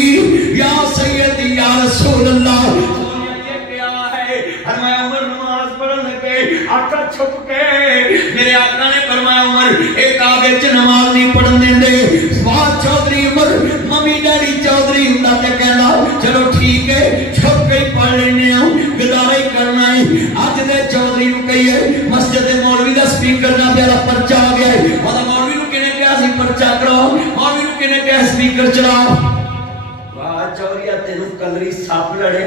یا سیدی یا رسول اللہ، یہ کیا ہے؟ فرمایا عمر نماز پڑھنے کے آقا چھپ کے، میرے آقا نے فرمایا عمر ایک آگے چ نماز نہیں پڑھنے دے۔ بات چودھری عمر ممی ڈیڈی چودھری ہوں تے کہنا چلو ٹھیک ہے چھپ کے پڑھ لینے ہوں، گزارا ہی کرنا ہے۔ آج دے چودھری نو کہیے مسجد مولوی دا سپیکر نہ پیارا پرچہ آ گیا ہے، مولوی نو کہنے کیا سی پرچہ کراؤ، مولوی نو کہنے کیا سپیکر چلاؤ۔ واہ چوریا تینوں کلری ساپ لڑے،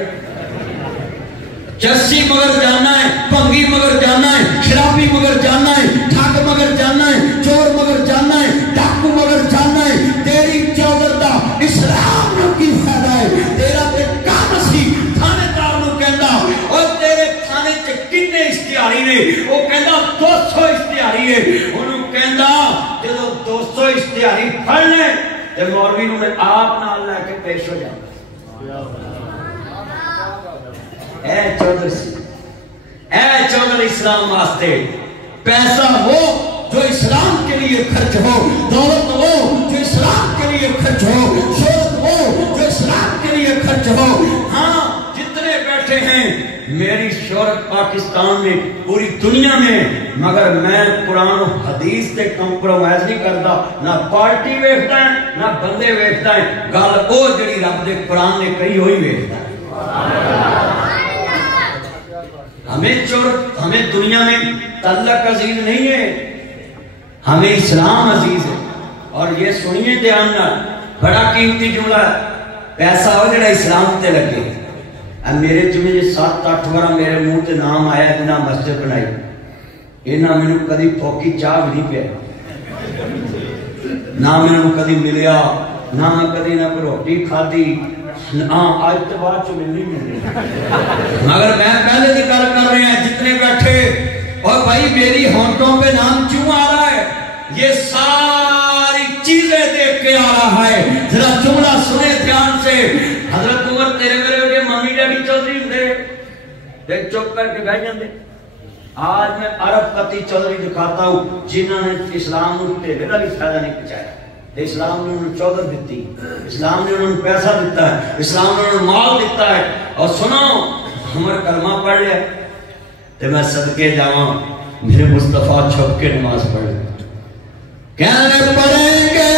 چسی مگر جانا ہے، پنگی مگر جانا ہے، شرابی مگر جانا ہے، ٹھاک مگر جانا ہے، چور مگر جانا ہے، ڈاکو مگر جانا ہے۔ تیری چودر دا اسلام نو کی فائدہ ہے؟ تیرا تے کام سی تھانے دار نو کہندا اور تیرے تھانے چ کنے اشتہاری نے؟ وہ کہندا 200 اشتہاری ہے۔ انہوں کہندا جدو 200 اشتہاری پڑھ لیں تے مولوی نو میں آپ نال لے کے پیش ہو جاؤں۔ اے چودھر سی، اے چودھر اسلام واسطے پیسہ ہو جو اسلام کے لیے خرچ ہو، دولت ہو جو اسلام کے لیے خرچ ہو، شہرت ہو جو اسلام کے لیے خرچ ہو۔ ہاں جتنے بیٹھے ہیں میری شہرت پاکستان میں پوری دنیا میں، مگر میں قرآن و حدیث سے کمپرومائز نہیں کرتا، نہ پارٹی ویکھتا ہے نہ بندے ویکھتا ہے، گل او جڑی رب دے قرآن نے کہی ہوئی ویکھتا ہے۔ ہمیں دنیا میں تعلق عزیز نہیں ہے، ہمیں اسلام عزیز ہے۔ اور یہ سنیے دھیان نال، بڑا قیمتی جملہ ہے. پیسہ ہو جڑا اسلام تے لگے. میرے چمے 7-8 بار میرے منہ تے نام آیا جنہاں مسجد بنائی. انہاں مینوں کدی پھوکی چاہ بھی نہیں پیا، نہ مینوں کدی ملیا، نہ کدی نہ کوئی روٹی کھادی. ہاں آج تو بعد چ ملنی ملنی، مگر میں پہلے کی گل کر رہے ہیں جتنے بیٹھے. اور بھائی میری ہونٹوں پہ نام کیوں آ رہا ہے؟ یہ ساری چیزیں دیکھ کے آ رہا ہے. ذرا جملہ سنے دھیان سے. حضرت عمر تیرے میرے وجہ ممی ڈیڈی چودھری ہوں چپ کر کے بیٹھ جاندے. آج میں عرب پتی چودھری دکھاتا ہوں جنہوں نے اسلام کو ٹھیکے کا بھی فائدہ نہیں پہنچایا. اسلام نے انہوں نے چودھر دیتی، اسلام نے انہوں نے پیسہ دیتا ہے، اسلام نے انہوں نے مال دیتا ہے. اور سنو عمر کلمہ پڑھ لیا تو میں صدقے جاؤں میرے مصطفیٰ چھپ کے نماز پڑھ لیا. کہنے پڑھیں گے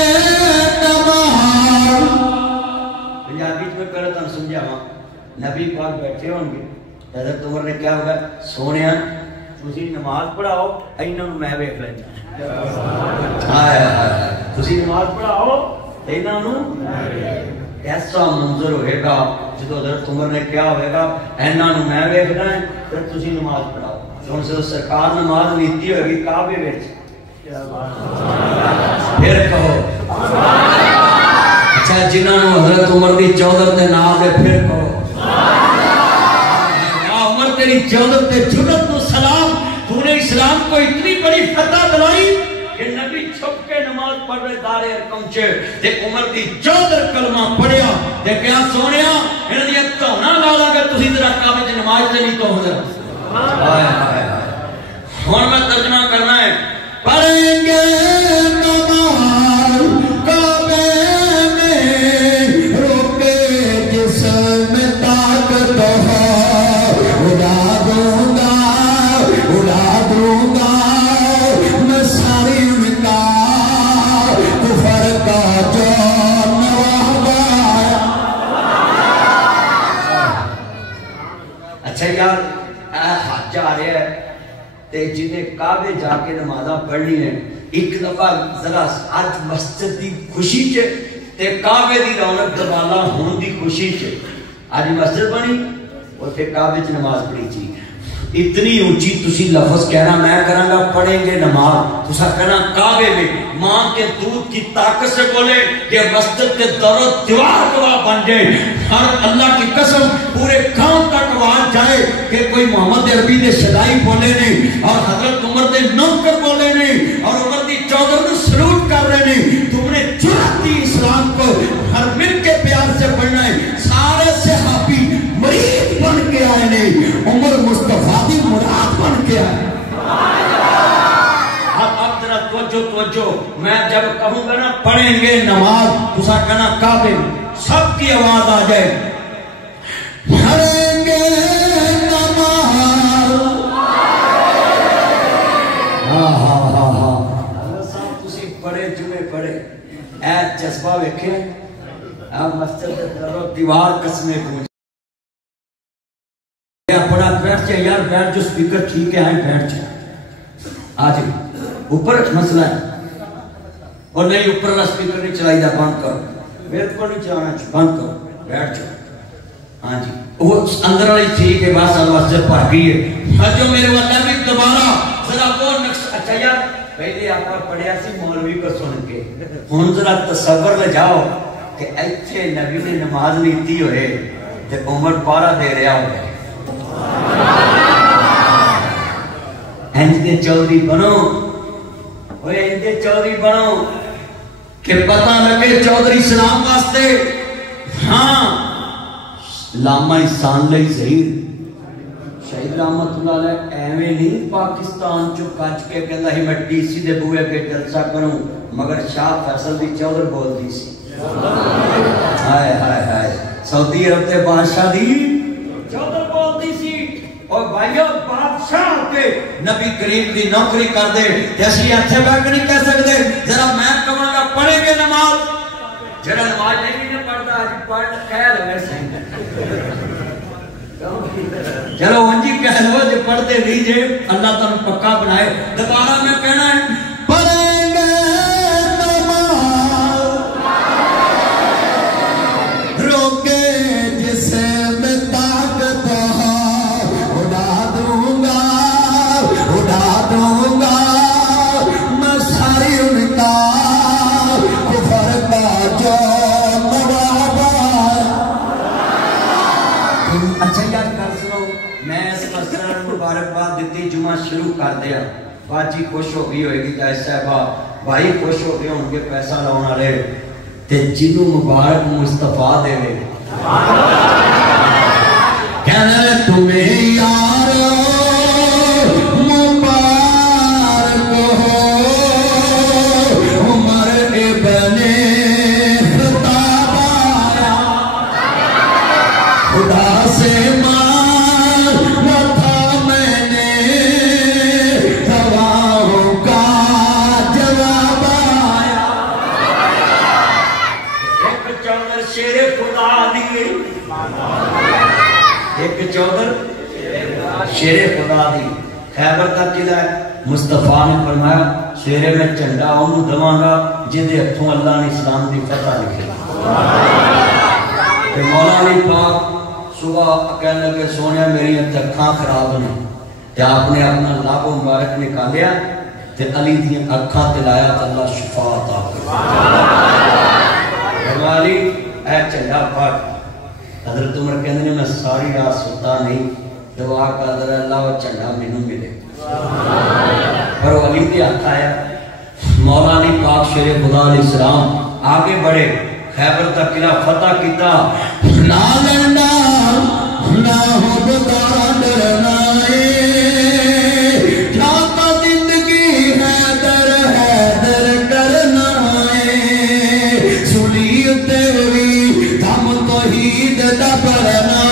نماز. پنجابی میں پہلے تم سمجھا ہوں نبی پاک بیٹھے ہوں گے. حضرت عمر نے کیا ہوگا؟ سونیا تسی نماز پڑھاؤ اینوں میں ویکھ لینا. ہائے ہائے تسی نماز پڑھاؤ اینوں ایسا منظر ہوئے گا جدو حضرت عمر نے کیا ہوئے گا اینوں میں ویکھنا ہے پھر تسی نماز پڑھاؤ. ہن سے سرکار نماز نیتی ہوئے گی کعبے وچ. پھر کہو اچھا جنہوں نے حضرت عمر دی چودھر دے نام دے پھر کہو عمر تیری چودھر تے جرت تو سلام. تو نے اسلام کو اتنی بڑی فتح دلائی کہ نبی چھپ کے نماز پڑھ رہے دار ارقم چے تے عمر دی چودھر کلمہ پڑھیا تے کیا سونیا انہاں دی تونا لا لا کے تسی ذرا کعبے وچ نماز تے نہیں تو حضرت. ہائے ہائے ہن میں ترجمہ کرنا ہے. پڑھیں گے نماز کعبے میں روکے جسم طاقت ہو اڑا دوں گا میں ساری ان کا کفر کا جو نوابا. اچھا یار حج آ رہے ہیں تے جنہیں کعبے جا کے نمازاں پڑھنی ہے ایک دفعہ ذرا آج مسجد دی خوشی چے تے کعبے دی رونق دوالا ہون دی خوشی چے آج مسجد بنی اور پھر کعبے چ نماز پڑھی تھی. اتنی اونچی تسی لفظ کہنا میں کراں گا پڑھیں گے نماز تسا کہنا کعبے میں ماں کے دودھ کی طاقت سے بولے کہ مسجد کے دور و دیوار گواہ بن جائے. اور اللہ کی قسم پورے گاؤں تک آواز جائے کہ کوئی محمد عربی نے شدائی بولے نہیں اور حضرت عمر نے نوکر بولے نہیں اور عمر دی چودھر نے سلوٹ کر رہے نہیں. تم نے جرأت دی اسلام کو ہر مل کے پیار سے پڑھنا ہے. سارے صحابی مرید بن کے آئے نہیں، عمر مصطفیٰ دی مراد بن کے آئے. اب ذرا توجہ میں جب کہوں گا نا پڑھیں گے نماز تسا کہنا کعبے سب کی آواز آ جائے پڑھیں گے نماز. ہاں ہاں ہاں ہاں اللہ صاحب تسی پڑھے جمعے پڑھے اے جذبہ ویکھے اب مسجد درو دیوار قسمیں پوچھ بڑا بیٹھ جائے یار بیٹھ جو سپیکر ٹھیک ہے آئیں بیٹھ جائے آج اوپر مسئلہ ہے اور نہیں اوپر والا سپیکر نہیں چلائی دا بند کرو میرے کو نہیں چلانا بند کرو بیٹھ جاؤ. ہاں جی وہ اندر والی ٹھیک ہے بس مسجد پڑھ گئی ہے جو میرے والدہ بھی دوبارہ ذرا وہ نقص. اچھا یار پہلے آپ کا پڑھیا سی مولوی کو سن کے ہن ذرا تصور لے جاؤ کہ ایتھے نبی نے نماز لیتی ہوئے تے عمر پارا دے رہا ہوئے. دے چودھری بنو دے چودھری بنو کہ پتہ لگے چودھری اسلام واسطے. ہاں لاما احسان لئی ظہیر شہید رحمت اللہ علیہ ایویں نہیں پاکستان چو کچ کے کہندا ہی میں ڈی سی دے بوئے پہ جلسہ کروں مگر شاہ فیصل دی چودھر بول دی سی. ہائے ہائے ہائے سعودی عرب تے بادشاہ دی چودھر بول دی سی. اور بھائیو بادشاہ کے نبی کریم دی نوکری کر دے جیسی اچھے بیٹھ نہیں کہہ سکتے. ذرا میں کہوں گا پڑھیں گے نماز جڑا نماز نہیں پڑھتا آج پڑھ خیر ہوئے سہیں چلو انجی کہہ لو جو پڑھتے نہیں جے اللہ تعالیٰ پکا بنائے. دوبارہ میں کہنا ہے پڑھیں گے نماز شروع کر دیا باجی خوش ہو گئی ہوئے گی جائے صاحبہ بھائی خوش ہو گئے ان کے پیسہ لاؤنا لے تے جنوں مبارک مصطفیٰ دے لے کہنے تمہیں یارو مبارک ہو عمر ابن خطاب آیا خدا سے شیر خدا دی خیبر کا قلعہ ہے مصطفیٰ نے فرمایا شیرے میں چنڈا انہوں دواں گا جدے ہتھوں اللہ نے اسلام دی فتح لکھے کہ مولا علی پاک صبح کہنے لگے سونے میری اکھاں خراب ہیں تے آپ نے اپنا لاب مبارک نکالیا تے علی دی اکھاں تلایا تے اللہ شفا عطا فرمایا علی اے چنڈا پاک حضرت عمر کہنے نے میں ساری رات سوتا نہیں دعا کر در اللہ و چنڈا مینوں ملے پر وہ علی کے ہاتھ آیا مولا علی پاک شیر خدا علیہ السلام آگے بڑھے خیبر کا قلعہ فتح کیتا نہ لڑنا نہ ہوتا ڈرنا کیا تو زندگی حیدر حیدر کرنا سنی تیری دم توحید دا پڑھنا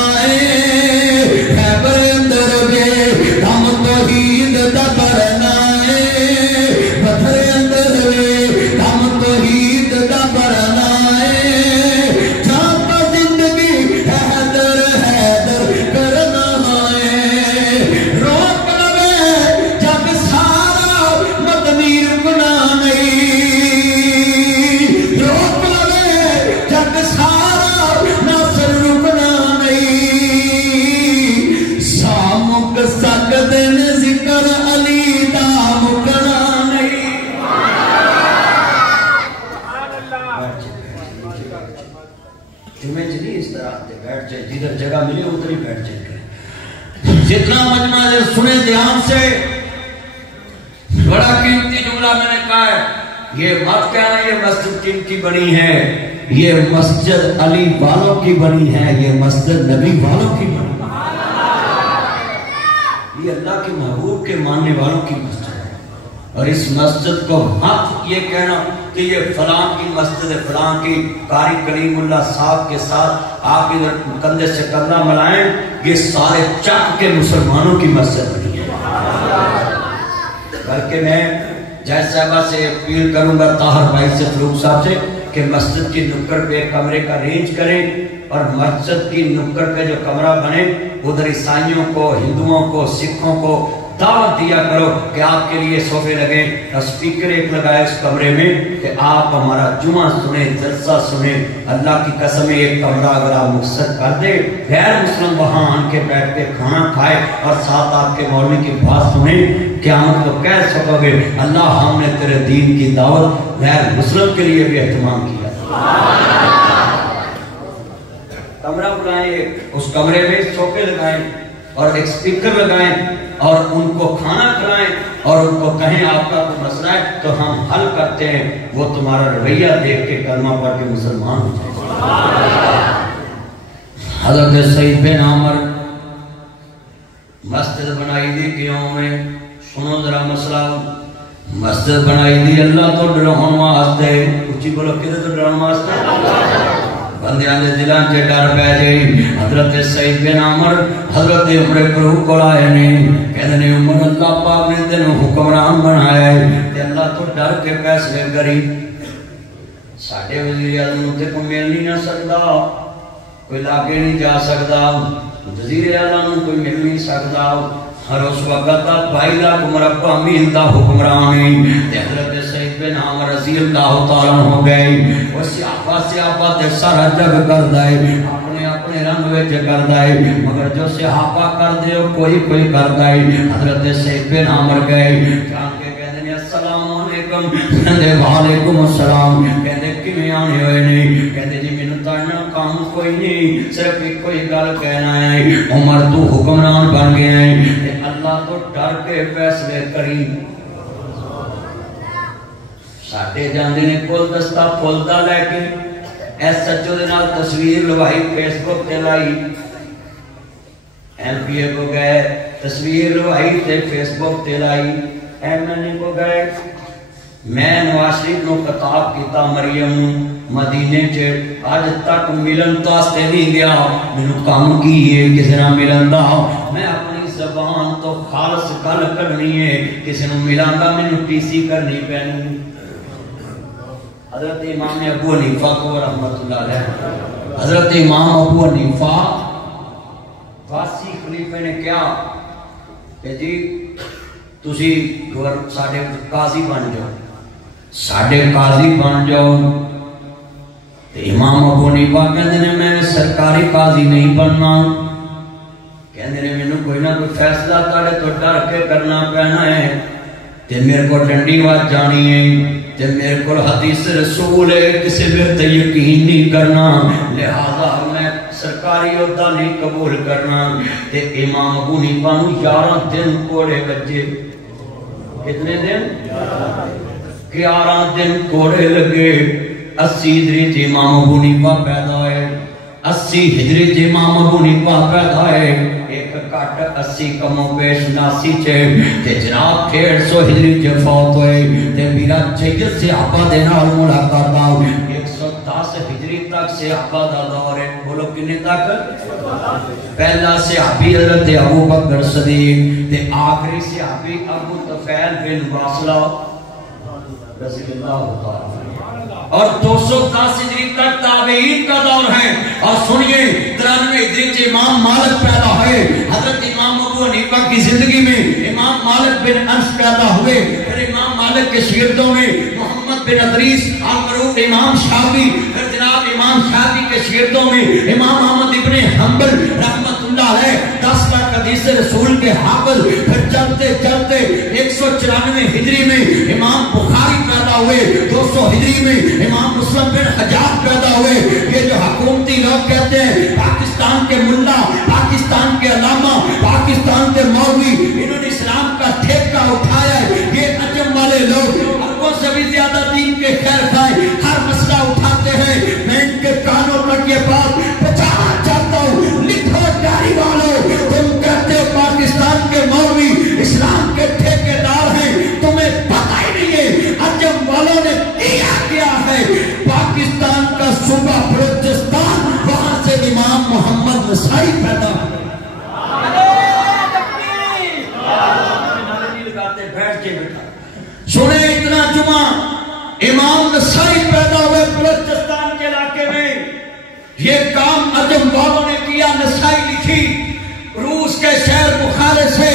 جگہ ملے ادھر ہی بیٹھ جائے جتنا مجمع ہے سنے دھیان سے بڑا قیمتی جملہ میں نے کہا ہے یہ مت کہنا یہ مسجد کن کی بنی ہے یہ مسجد علی والوں کی بنی ہے یہ مسجد نبی والوں کی بنی ہے یہ اللہ کے محبوب کے ماننے والوں کی مسجد ہے اور اس مسجد کو مت یہ کہنا کہ یہ فلان کی مسجد ہے فلان کی قاری کلیم اللہ صاحب کے ساتھ آپ ادھر کندھے سے کندھا ملائیں یہ سارے چک کے مسلمانوں کی مسجد نہیں ہے بلکہ میں جائے صاحبہ سے اپیل کروں گا طاہر بھائی سے فروغ صاحب سے کہ مسجد کی نکڑ پہ کمرے کا رینج کریں اور مسجد کی نکڑ پہ جو کمرہ بنے ادھر عیسائیوں کو ہندوؤں کو سکھوں کو دعوت دیا کرو کہ آپ کے لیے صوفے لگیں اسپیکر ایک لگائے اس کمرے میں کہ آپ ہمارا جمعہ سنیں جلسہ سنیں اللہ کی قسم ایک کمرہ اگر آپ مقصد کر دے غیر مسلم وہاں آن کے بیٹھ کے کھانا کھائے اور ساتھ آپ کے مولوی کی بات سنیں قیامت کو کہہ سکو گے اللہ ہم نے تیرے دین کی دعوت غیر مسلم کے لیے بھی اہتمام کیا کمرہ بلائیں اس کمرے میں صوفے لگائیں اور ایک سپیکر لگائیں اور ان کو کھانا کھلائیں اور ان کو کہیں آپ کا کوئی مسئلہ ہے تو ہم حل کرتے ہیں وہ تمہارا رویہ دیکھ کے کلمہ پڑھ کے مسلمان ہو جائے حضرت سید بن عمر مسجد بنائی دی کیوں میں سنو ذرا مسئلہ مسجد بنائی دی اللہ تو ڈرون واسطے اچھی بولو کدھر تو ڈرون واسطے بندیاں دے دلان سے ڈر پہ جائے حضرت سید بن عمر حضرت عمر فاروق کو آئے نے کہتے ہیں عمر اللہ پاک نے تینوں حکمران بنایا ہے تے اللہ تو ڈر کے فیصلے کری ساڈے وزیر اعظم تے کوئی مل نہیں نہ سکتا کوئی لاگے نہیں جا سکتا وزیر اعظم کوئی مل نہیں سکتا ہر اس وقت بھائی لاکھ مربع میل دا حکمران ہے حضرت سید بن عمر رضی اللہ تعالیٰ ہو گئے وہ سیاپا تے سارا جگ کر دائے اپنے رنگ وچ کر دائے مگر جو سیاپا کر دے کوئی کر دائے حضرت سید بن عمر گئے جان کے کہتے ہیں السلام علیکم کہتے وعلیکم السلام کہتے کیویں آنے ہوئے نہیں کہتے جی مینوں تانا کام کوئی نہیں، صرف ایک کوئی گل کہنا ہے، عمر تو حکمران بن گیا ہے، اللہ تو ڈر کے فیصلے کری۔ ساڈے جاندے نے کول دستا پھولدا لے کے ایس سچو دے نال تصویر لوائی، فیس بک تے لائی، ایم پی اے کو گئے تصویر لوائی تے فیس بک تے لائی، ایم این اے کو گئے، میں نواز شریف نو خطاب کیتا مریم مدینے چ اج تک ملن واسطے نہیں گیا، مینوں کام کی ہے کسے نال ملن دا، میں اپنی زبان تو خالص گل کرنی ہے، کسے نوں ملان دا مینوں ٹی سی کرنی پینی۔ حضرت امام ابو حنیفہ کو رحمت اللہ علیہ، حضرت امام ابو حنیفہ واسی خلیفے نے کیا کہ جی تسی ساڈے قاضی بن جاؤ، ساڈے قاضی بن جاؤ۔ امام ابو حنیفہ کہندے نے میں سرکاری قاضی نہیں بننا، کہندے نے مینوں کوئی نہ کوئی فیصلہ تاڑے تو ڈر کے کرنا پینا ہے، تے میرے کو ڈنڈی وچ جانی ہے، تے میرے کو حدیث رسول ہے، کسی میرے تے یقین نہیں کرنا، لہذا میں سرکاری عہدہ نہیں قبول کرنا۔ تے امام ابو حنیفہ نو 11 دن کوڑے بجے، کتنے دن؟ 11 دن کوڑے لگے۔ 80 ہجری تے امام ابو حنیفہ پیدا ہوئے، 80 ہجری تے امام ابو حنیفہ پیدا ہوئے، ایک کٹ 80 کموں پیش 89 تے جناب 150 ہجری تے فوت ہوئے، تے میرا جید صحابہ دے نال ملاقات آؤ، 110 ہجری تک صحابہ دا دور ہے، بولو کنے تک؟ پہلا صحابی حضرت ابو بکر صدیق، تے آخری صحابی ابو طفیل بن واصلہ رضی اللہ تعالی، اور 210 ہجری تک تابعین کا دور ہے۔ اور سنیے 93 ہجری سے امام مالک پیدا ہوئے، حضرت امام ابو حنیفہ کی زندگی میں امام مالک بن انس پیدا ہوئے، پھر امام مالک کے شاگردوں میں محمد بن ادریس المعروف امام شافعی، پھر جناب امام شافعی کے شاگردوں میں امام احمد ابن حنبل رحمت اللہ علیہ 10 لاکھ حدیث رسول کے حافظ، پھر چلتے چلتے 194 ہجری میں امام بخاری پیدا ہوئے، 200 ہجری میں امام مسلم بن حجاج پیدا ہوئے۔ یہ جو حکومتی لوگ کہتے ہیں پاکستان کے ملا، پاکستان کے علامہ، پاکستان کے مولوی، انہوں نے اسلام کا ٹھیکہ اٹھایا ہے، یہ عجم والے لوگ اربوں سے بھی زیادہ دین کے خیر خواہ ہر مسئلہ اٹھاتے ہیں۔ میں ان کے کانوں تک یہ بات پہنچانا چاہتا ہوں، لکھو جاری والو، تم کہتے ہو پاکستان کے مولوی اسلام کے ٹھیکے دار ہیں، تمہیں پتہ ہی نہیں ہے عجم والوں نے کیا کیا ہے۔ پاکستان کا صوبہ بلوچستان، وہاں سے امام محمد نسائی پیدا ہوئے۔ سنیں اتنا جمعہ امام نسائی پیدا ہوئے بلوچستان کے علاقے میں، یہ کام عجم والوں نے کیا۔ نسائی لکھی، روس کے شہر بخارے سے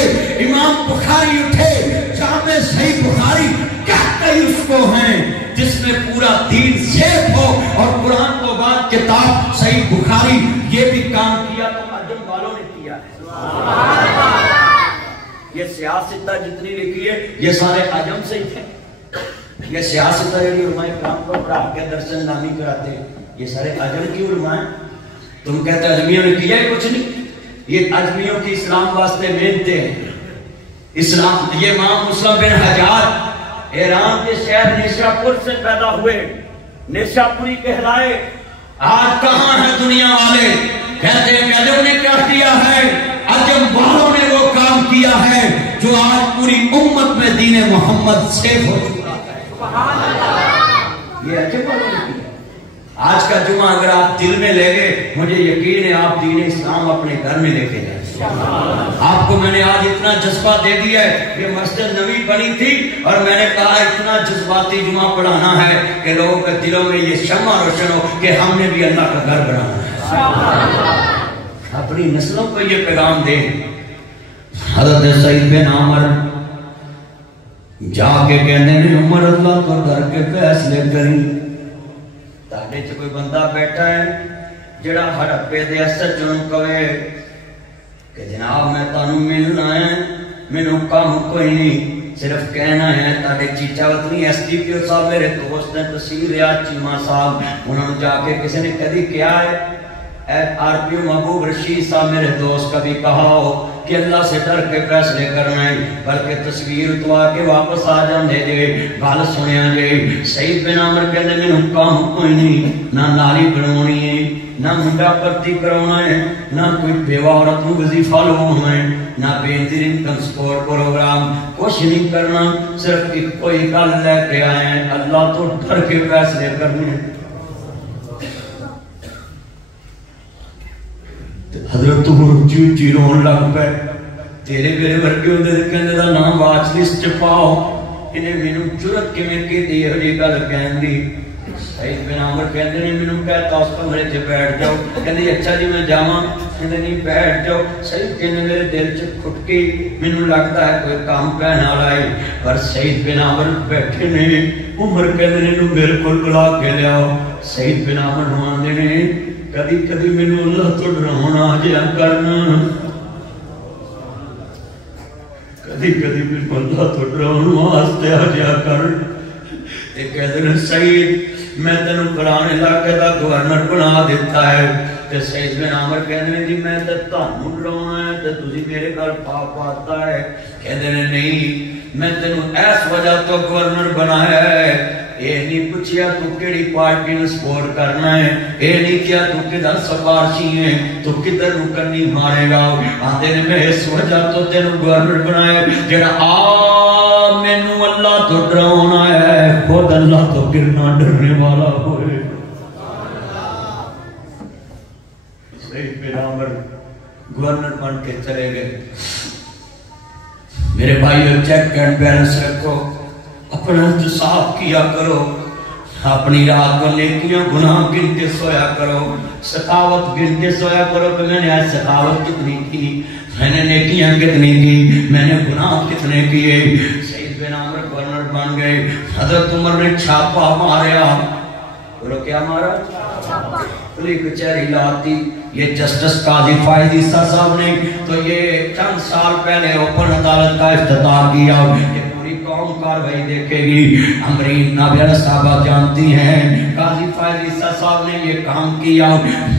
امام بخاری اٹھے، جامع صحیح بخاری کہتے ہی اس کو ہیں جس میں پورا دین سیف ہو، اور قرآن کو بعد کتاب صحیح بخاری، یہ بھی کام کیا تو عجم والوں نے کیا ہے۔ یہ سیاستہ جتنی لکھی ہے یہ سارے عجم سے ہی تھے، یہ سیاستہ یعنی علماء کرام کو پڑھا کے درس نامی کراتے ہیں، یہ سارے عجم کی علماء ہیں۔ تم کہتے ہیں عجمیوں نے کیا ہے کچھ نہیں، یہ عجمیوں کی اسلام واسطے محنتیں ہیں۔ اسلام یہ امام مسلم بن حجاج ایران کے شہر نیشا پور سے پیدا ہوئے، نیشا پوری کہلائے۔ آج کہاں ہے دنیا والے کہتے ہیں کہ عجم نے کیا کیا ہے؟ عجم والوں نے وہ کام کیا ہے جو آج پوری امت میں دین محمد سیف ہو چکا ہے۔ یہ عجم والوں نے کیا۔ آج کا جمعہ اگر آپ دل میں لے گئے، مجھے یقین ہے آپ دین اسلام اپنے گھر میں لے کے جائیں۔ آپ کو میں نے آج اتنا جذبہ دے دیا ہے، یہ مسجد نوی بنی تھی اور میں نے کہا اتنا جذباتی جمعہ پڑھانا ہے کہ لوگوں کے دلوں میں یہ شمع روشن ہو کہ ہم نے بھی اللہ کا گھر بنانا ہے، اپنی نسلوں کو یہ پیغام دے۔ حضرت سعید بن عامر جا کے کہنے نے عمر اللہ کو ڈر کے فیصلے کریں، تاڑے چ کوئی بندہ بیٹھا ہے جڑا ہڑپے دے اثر چوں کہے کہ جناب میں تانوں ملنا ہے، مینوں کام کوئی نہیں، صرف کہنا ہے تاڑے چیچا وطنی ایس ڈی پی او صاحب میرے دوست ہیں تحصیل ریاض چیمہ صاحب، انہوں نے جا کے کسی نے کدی کیا ہے RPO محبوب رشید صاحب میرے دوست کبھی کہا ہو کہ اللہ سے ڈر کے فیصلے کرنا ہے بلکہ تصویر اتوا کے واپس آ جاندے جے گل سنیا جے سید بن عامر کہندے مینوں کام کوئی نہیں نہ نالی بناونی ہے نہ منڈا پرتی کرانا ہے نہ کوئی بیوہ عورت نو وظیفہ لوانا ہے نہ بہترین ٹرانسپورٹ پروگرام کچھ نہیں کرنا صرف ایک کوئی گل لے کے آئے ہیں اللہ تو ڈر کے فیصلے کرنے حضرت اونچی اونچی رون لگ پے تیرے میرے ورگے ہوندے کہندے دا نام واچ لسٹ پاؤ انہیں مینوں جرت کیویں کیتی ہے جی گل کہندی سید بن عامر کہندے نے مینوں کہتا اس کمرے تے بیٹھ جاؤ کہندی اچھا جی میں جاواں کہندے نہیں بیٹھ جاؤ سید کہندے میرے دل چ کھٹکی مینوں لگدا ہے کوئی کام کہن والا ہے پر سید بن عامر بیٹھے نے عمر کہندے نے میرے کول بلا کے لیاؤ سید بن عامر نواندے نے کدی کدی مینوں اللہ تو ڈراؤنا آ جایا کرنا کدی کدی مینوں اللہ تو ڈراؤنا واسطے آ جایا کر تے کہندے نے سید میں تینوں فلانے علاقے دا گورنر بنا دیتا ہے تے سید بن عامر کہندے نے جی میں تے تانوں ڈراؤنا ہے تے تسی میرے گھر پاپ آتا ہے کہندے نے نہیں میں تینوں اس وجہ تو گورنر بنایا ہے اے نہیں پوچھیا تو کیڑی پارٹی نوں سپورٹ کرنا ہے اے نہیں کیا تو کدھر سفارشی ہے تو کدھر نوں کرنی مارے گا آندے نے میں اس وجہ تو تینوں گورنر بنایا جڑا آ مینوں اللہ تو ڈراؤنا ہے خود اللہ تو گرنا ڈرنے والا ہوئے سید بن عامر گورنر بن کے چلے گئے میرے بھائیو چیک اینڈ بیلنس رکھو اپنا انتصاب کیا کرو اپنی رات کو نیکیاں گناہ گن کے سویا کرو سخاوت گن کے سویا کرو کہ میں نے آج سخاوت کتنی کی میں نے نیکیاں کتنی کی میں نے گناہ کتنے کیے سید بن عامر گورنر بن گئے حضرت عمر نے چھاپا ماریا بولو کیا مارا پولیس کچہری لاتی یہ جسٹس قاضی فائز عیسیٰ صاحب نے تو یہ چند سال پہلے اوپن عدالت کا افتتاح کیا یہ پوری قوم کاروائی دیکھے گی امرین نابیہ صاحبہ جانتی ہیں قاضی فائز عیسیٰ صاحب نے یہ کام کیا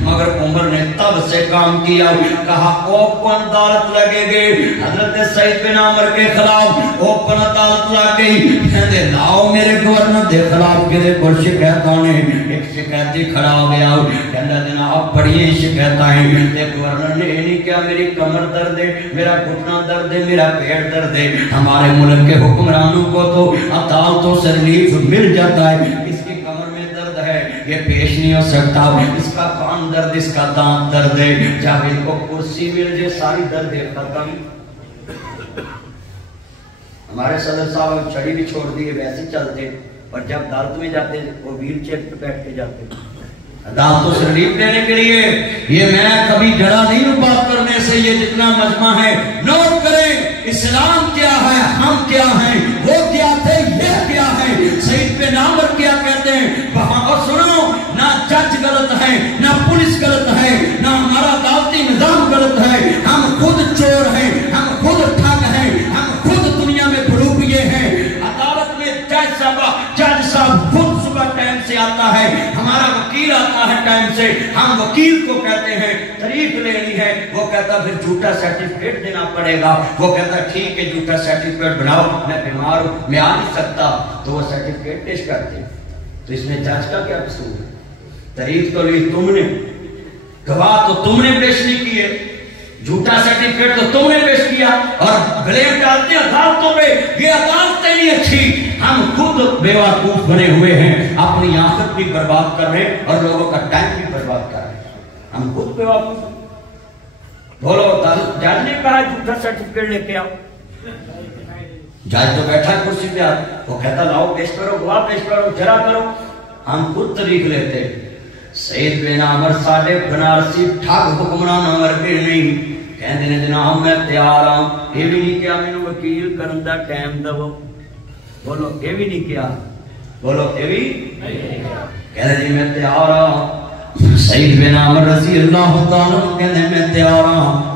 مگر عمر نے تب سے کام کیا کہا اوپن عدالت لگے گے حضرت سید بن عامر کے خلاف اوپن عدالت لگے کہتے لاؤ میرے گورنر دے خلاف کے پر شکایتانے ایک شکایتی کھڑا ہو گیا کہتا جناب بڑی شکایتیں تے گورنر نے نہیں کیا میری کمر درد ہے میرا گھٹنا درد ہے میرا پیٹ درد ہے ہمارے ملک کے حکمرانوں کو تو عدالتوں سے ریلیف مل جاتا ہے اس کی کمر میں درد ہے یہ پیش نہیں ہو سکتا اس کا کان درد اس کا دانت درد ہے جب ان کو کرسی مل جائے ساری درد ختم ہمارے صدر صاحب چھڑی بھی چھوڑ دیے ویسے چلتے اور جب عدالت میں جاتے وہ ویل چیئر پہ بیٹھ کے جاتے عدالتوں سے ریلیف دینے کے لیے یہ میں کبھی ڈرا نہیں بات کرنے سے یہ جتنا مجمع ہے نوٹ کریں اسلام کیا ہے ہم کیا ہیں وہ کیا تھے یہ کیا ہے سید بن عامر کیا کہتے ہیں اور سنو نہ جج غلط ہے نہ پولیس غلط ہے نہ ہمارا عدالتی نظام غلط ہے ہم خود چور ہیں ہم خود ٹھگ ہیں ہم خود دنیا میں بھڑوکیے ہیں عدالت میں جج صاحب خود صبح ٹائم سے آتا ہے ہمارا وکیل آتا ہے ٹائم سے ہم وکیل کو کہتے ہیں تاریخ لینی ہے وہ کہتا پھر جھوٹا سرٹیفکیٹ دینا پڑے گا وہ کہتا ٹھیک ہے جھوٹا سرٹیفکیٹ بناؤ میں بیمار ہوں میں آ نہیں سکتا تو وہ سرٹیفکیٹ پیش کرتے تو اس میں جج کا کیا قصور ہے تاریخ تو لی تم نے گواہ تو تم نے پیش نہیں کیے جھوٹا سرٹیفکیٹ تو تم نے پیش کیا اور بلیم ڈالتے ہیں عدالتوں پہ یہ عدالتیں نہیں اچھی ہم خود بیوقوف بنے ہوئے ہیں اپنی آخرت بھی برباد کر رہے ہیں اور لوگوں کا ٹائم بھی برباد کر رہے ہیں ہم خود بیوقوف ہیں بولو جج نے کہا جھوٹا سرٹیفکیٹ لے کے آؤ جج تو بیٹھا کرسی پہ وہ کہتا لاؤ پیش کرو گواہ پیش کرو جرا کرو ہم خود طریق لیتے سید بن عامر ساڈے بنارسی ٹھگ حکمران ورگے نہیں کہندے نے جناب میں تیار ہوں یہ بھی نہیں کیا مینوں وکیل کرن دا ٹائم دو بولو یہ بھی نہیں کیا بولو یہ بھی کہندے جی میں تیار ہوں سید بن عامر رضی اللہ تعالیٰ کہندے میں تیار ہوں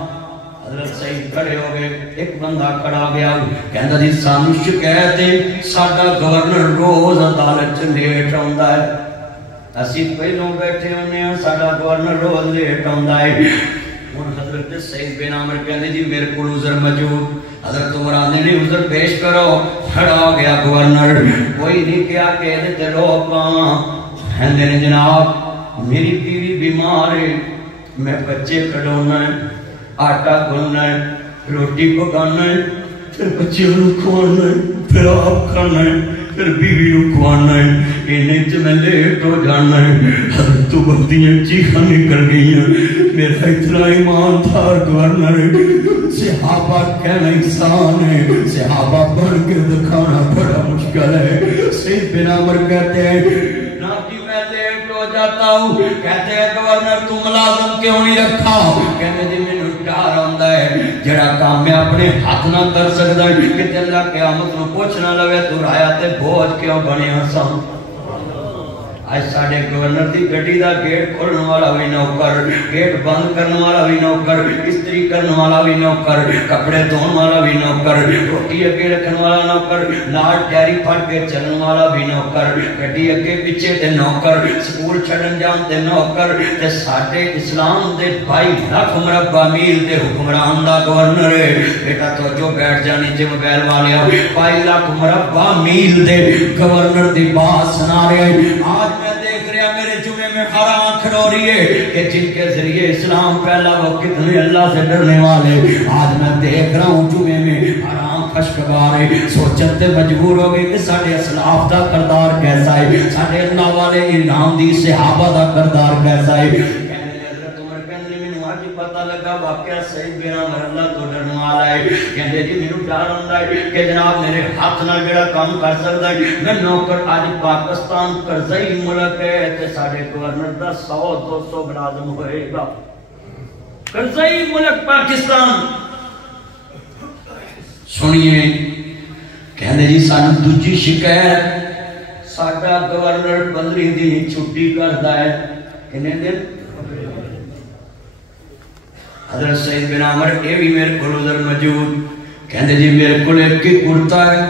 حضرت سید کھڑے ہو گئے ایک بندہ کھڑا گیا کہندا جی سانو شکایت ہے ساڈا گورنر روز عدالت لیٹ آوندا ہے اسی پہلوں بیٹھے ہونے ہیں ساڈا گورنر روز لیٹ آندا ہے ہن حضرت سید بن عامر کہندے جی میرے کول عذر موجود حضرت عمر آندے نے عذر پیش کرو کھڑا گیا گورنر کوئی نہیں کیا کہ تے روک پاواں کہندے نے جناب میری بیوی بیمار ہے میں بچے کھڈونا ہے آٹا گھننا ہے روٹی پکانا ہے پھر بچیوں کو کھوانا ہے پھر آپ کھانا ہے پھر بیوی کو کھوانا ہے انہیں تو میں لیٹ ہو جانا ہے حضرت تو بردیاں چیخاں نکل گئی ہیں میرا اتنا ایمان تھا گورنر صحابہ کہنا انسان ہے صحابہ بڑھ کے دکھانا بڑا مشکل ہے سید بن عامر کہتے ہیں ناتی میں لیٹ ہو جاتا ہوں کہتے ہیں گورنر تو ملازم کیوں نہیں رکھا کہتے جی میں ڈر آندا ہے جڑا کام میں اپنے ہاتھ نہ کر سکدا کہ اللہ قیامت نو پوچھ نہ لوے تو رایا تے بوجھ کیوں بنیا سان آج ساڑھے گورنر دی گھڑی دا گیٹ کھولن والا بھی نوکر گیٹ بند کرنے والا بھی نوکر استری کرنے والا بھی نوکر کپڑے دھون والا بھی نوکر روٹی اگے رکھن والا نوکر لال ڈیری پھڑ کے چلن والا بھی نوکر گھڑی اگے پیچھے تے نوکر سکول چھڑن جان تے نوکر تے ساڑھے اسلام دے 22 لاکھ مربع میل دے حکمران دا گورنر ہے بیٹا تو جو بیٹھ جانی جے موبائل والے 22 لاکھ مربع میل دے گورنر دی بات سنا رہے ہیں آج میں دیکھ رہا میرے جمعے میں ہر آنکھ رو رہی ہے کہ جن کے ذریعے اسلام پہلا وہ کتنے اللہ سے ڈرنے والے آج میں دیکھ رہا ہوں جمعے میں ہر آنکھ خشکبار ہے سوچتے مجبور ہو گئے کہ ساڑھے اسلاف دا کردار کیسا ہے ساڑھے اللہ والے انعام دی صحابہ دا کردار کیسا ہے پتہ لگا واقعہ سید بن عامر اللہ تو ڈرنے والا ہے کہندے جی مینوں ڈر ہوندا ہے کہ جناب میرے ہاتھ نال جڑا کام کر سکدا ہے میں نوکر اج پاکستان قرضئی ملک ہے تے ساڈے گورنر دا 100-200 ملازم ہوئے گا قرضئی ملک پاکستان سنیے کہندے جی سانوں دوجی شکایت ساڈا گورنر 15 دن چھٹی کردا ہے کنے دن حضرت سید بن عامر اے بھی میرے کو عذر موجود کہندے جی میرے کو ایک کی کرتا ہے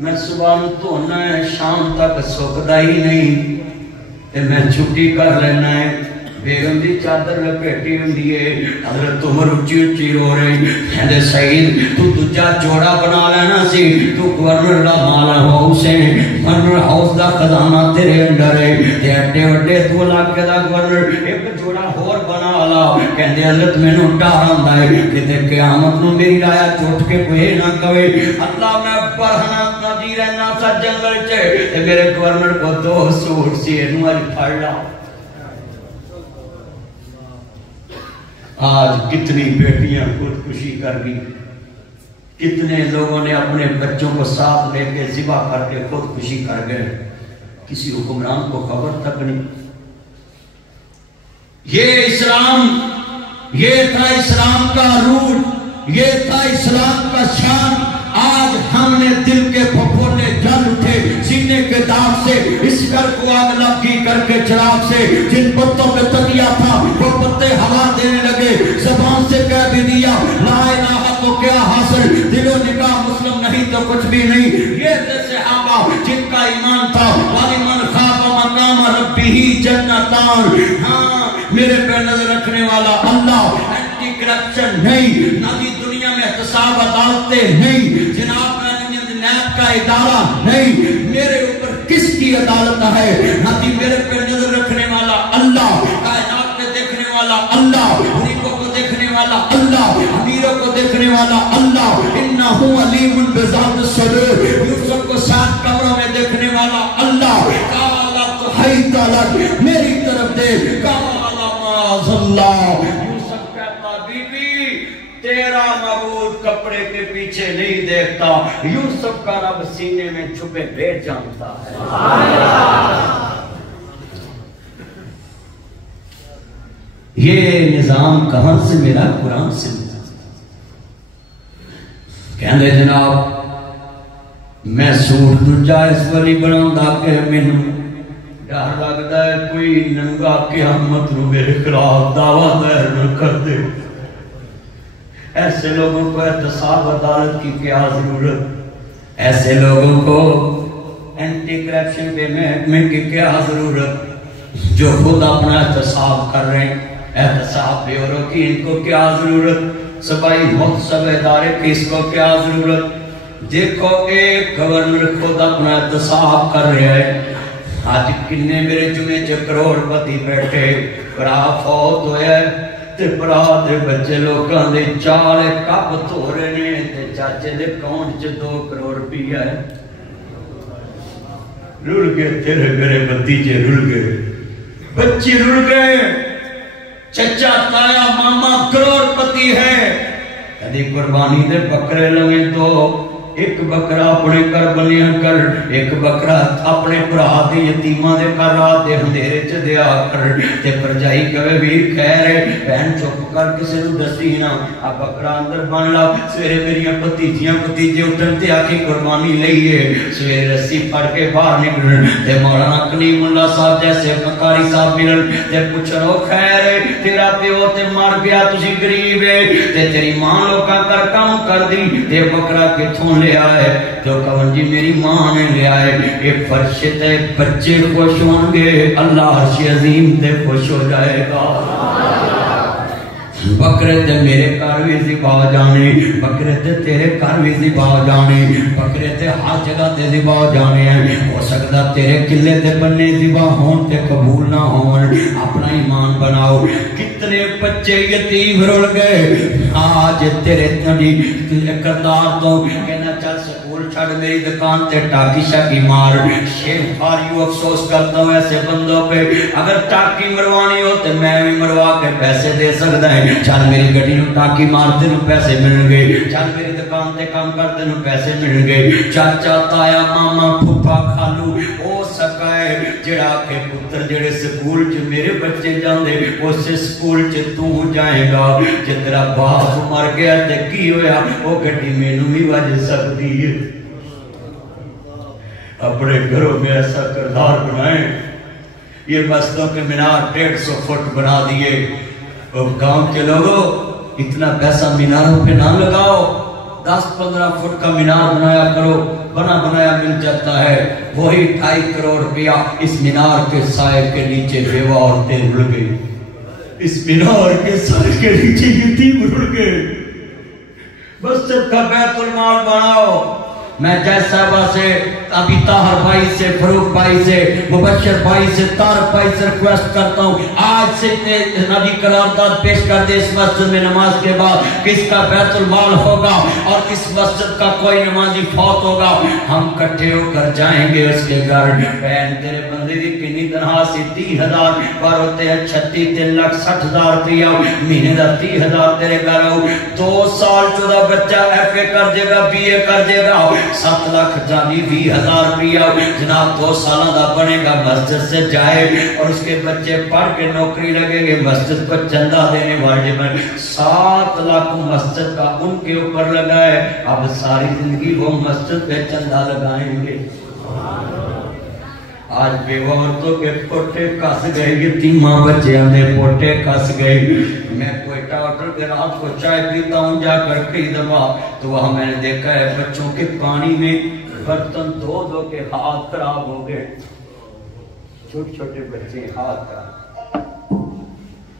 میں صبح نو دھونا ہے شام تک سکدا ہی نہیں تے میں چھٹی کر لینا ہے بیگم دی چادر لپیٹی ہوندی ہے حضرت عمر اچھی اچھی رو رہے کہندے سید تو دوجا جوڑا بنا لینا سی تو گورنر دا مال ہاؤس ہے گورنر ہاؤس دا خزانہ تیرے انڈر ہے تے اڈے اڈے 2 لاکھ دا گورنر ایک جوڑا ہور بنا لا کہندے حضرت مینوں ڈر آندا ہے کہ قیامت نو میری رایا چوٹ کے کوئی نہ کہے اللہ میں برہنا ندی رہنا سا جنگل چ تے میرے گورنر کو 2 سوٹ سی اینو اج پھڑ لا آج کتنی بیٹیاں خودکشی کر گئی کتنے لوگوں نے اپنے بچوں کو ساتھ لے کے ذبح کر کے خودکشی کر گئے کسی حکمران کو خبر تک نہیں یہ اسلام یہ تھا اسلام کا روح یہ تھا اسلام کا شان آج ہم نے دل کے پھپھوڑے جل اٹھے سینے کے داغ سے اس گھر کو آگ لگی کر کے چراغ سے جن پتوں پہ تکیا تھا وہ پتے ہوا دینے لگے زبان سے کہہ بھی دیا لا الہ تو کیا حاصل دل و نگاہ مسلم نہیں تو کچھ بھی نہیں یہ تھے صحابہ جن کا ایمان تھا وَلِمَنْ خَافَ مَقَامَ رَبِّهِ جَنَّتَانِ ہاں میرے پہ نظر رکھنے والا اللہ اینٹی کرپشن نہیں نہ بھی دنیا میں احتساب عدالتیں نہیں جناب نیب کا ادارہ نہیں میرے اوپر کس کی عدالت ہے نہ بھی میرے پہ نظر رکھنے والا اللہ کائنات میں دیکھنے والا اللہ غریبوں کو دیکھنے والا اللہ امیروں کو دیکھنے والا اللہ انہو علیم بذات الصدور یوسف کو 7 قبروں میں دیکھنے والا اللہ کالا تو حیط لک میری طرف دیکھ کالا معاذ اللہ یوسف کہتا بی بی تیرا معبود کپڑے کے پیچھے نہیں دیکھتا یوسف کا رب سینے میں چھپے بیٹھ جانتا ہے یہ نظام کہاں سے ملا قرآن سے ملا کہندے جناب میں سوٹ دوجا اس والی بناؤں دا کہ مینوں ڈر لگتا ہے کوئی ننگا قیامت نو میرے خلاف دعویٰ دائر نہ کر دے ایسے لوگوں کو احتساب عدالت کی کیا ضرورت ایسے لوگوں کو اینٹی کرپشن پہ محکمے کی کیا ضرورت؟ جو خود اپنا احتساب کر رہے ہیں، احتساب بیورو کی ان کو کیا ضرورت؟ صفائی محتسب ادارے کی اس کو کیا ضرورت؟ دیکھو ایک گورنر خود اپنا احتساب کر رہے ہیں. آج کنے میرے جمعے چ کروڑ پتی بیٹھے، برا فوت ہویا ہے تے برا دے بچے لوگاں دے چالے کپ دھو رہے نے تے چاچے دے اکاؤنٹ چ 2 کروڑ روپیہ ہے. رل گئے تیرے میرے بتیجے، رل گئے بچی، رل گئے. چچا تایا ماما کروڑ پتی ہے، کدی قربانی دے بکرے لویں تو ایک بکرا اپنے کر بنیا کر، ایک بکرا اپنے برا دے یتیماں دے کر رات دے اندھیرے چ دیا کر. تے پرجائی کہے ویر خیر ہے بہن چپ کر کسے نوں دسی نہ، آ بکرا اندر بن لا. سویرے میریاں بھتیجیاں بھتیجے اٹھن تے آکھی قربانی لئیے، سویرے رسی پھڑ کے باہر نکلن تے مولانا کلیم اللہ صاحب جیسے قاری صاحب ملن تے پوچھن او خیر ہے تیرا پیو تے مر گیا تسی غریب ہے تے تیری ماں لوکاں کر کام کر دی تے بکرا کتھوں لے آئے؟ تو کہن جی میری ماں نے لے آئے. ایک فرش تے بچے خوش ہوں گے، اللہ عرش عظیم تے خوش ہو جائے گا. بکرے تے میرے گھر بھی ذبح ہو جانے، بکرے تے تیرے گھر بھی ذبح ہو جانے، بکرے تے ہر جگہ تے ذبح ہو جانے ہیں. ہو سکتا تیرے قلعے تے بننے ذبح ہون تے قبول نہ ہون. اپنا ایمان بناؤ. کتنے بچے یتیم رل گئے آج تیرے کردار تو کہنا چل سکول چھڑ میری دکان تے ٹاکی شاکی مار. شیم فاریو افسوس کرتا ہوں ایسے بندوں پہ. اگر ٹاکی مروانی ہو تو میں بھی مروا کے پیسے دے سکتا ہے. چل میری گھڑی نو ٹاکی مارتے نو پیسے مل گئے، چل میری دکان تے کام کرتے نو پیسے مل گئے. چاچا تایا ماما پھپا خالو او سکا ہے جڑا کے پتر جڑے سکول چ میرے بچے جاندے اسے سکول چ تو جائے گا. جے تیرا باپ مر گیا تے کی ہویا؟ او گھڑی مینوں بھی وج سکتی ہے. اپنے گھروں میں ایسا کردار بنائیں. یہ مسجدوں کے مینار 150 فٹ بنا دیے. گاؤں کے لوگوں اتنا پیسہ میناروں پہ نہ لگاؤ، 10-15 فٹ کا مینار بنایا کرو، بنا بنایا مل جاتا ہے. وہی 2.5 کروڑ روپیہ اس مینار کے سائے کے نیچے بیوہ عورتیں رل گئی. اس مینار کے سائے کے نیچے یتیم رل گئے. مسجد کا بیت المال بناؤ. میں جیس صاحبہ سے، ابھی طاہر بھائی سے، فروخ بھائی سے، مبشر بھائی سے، طارق بھائی سے ریکویسٹ کرتا ہوں آج سے نبی قرارداد پیش کر دے اس مسجد میں نماز کے بعد کس کا بیت المال ہوگا اور اس مسجد کا کوئی نمازی فوت ہوگا ہم کٹھے ہو کر جائیں گے اس کے گھر. بہن تیرے بندے دی کنی تنہا سی 30,000 پر ہوتے ہیں 36,60,000 روپیہ مہینے دا 30,000 تیرے گھر ہو. 2 سال 14 بچہ ایف اے کر دے گا، بی اے کر دے گا، 7 لاکھ جانی 20,000 روپیہ جناب 2 سالہ دا بنے گا. مسجد سے جائے اور اس کے بچے پڑھ کے نوکری لگیں گے، مسجد کو چندہ دینے واجب ہے. 7 لاکھ مسجد کا ان کے اوپر لگائے. اب ساری زندگی وہ مسجد پہ چندہ لگائیں گے. آج بیوہ عورتوں کے پوٹے کس گئے، یتیماں بچیاں دے پوٹے کس گئے. میں کوئٹہ ہوٹل کے رات کو چائے پیتا ہوں جا کر کئی دفعہ تو وہاں میں نے دیکھا ہے بچوں کے پانی میں برتن دھو دھو کے ہاتھ خراب ہو گئے. چھوٹے چھوٹے بچے ہاتھ خراب،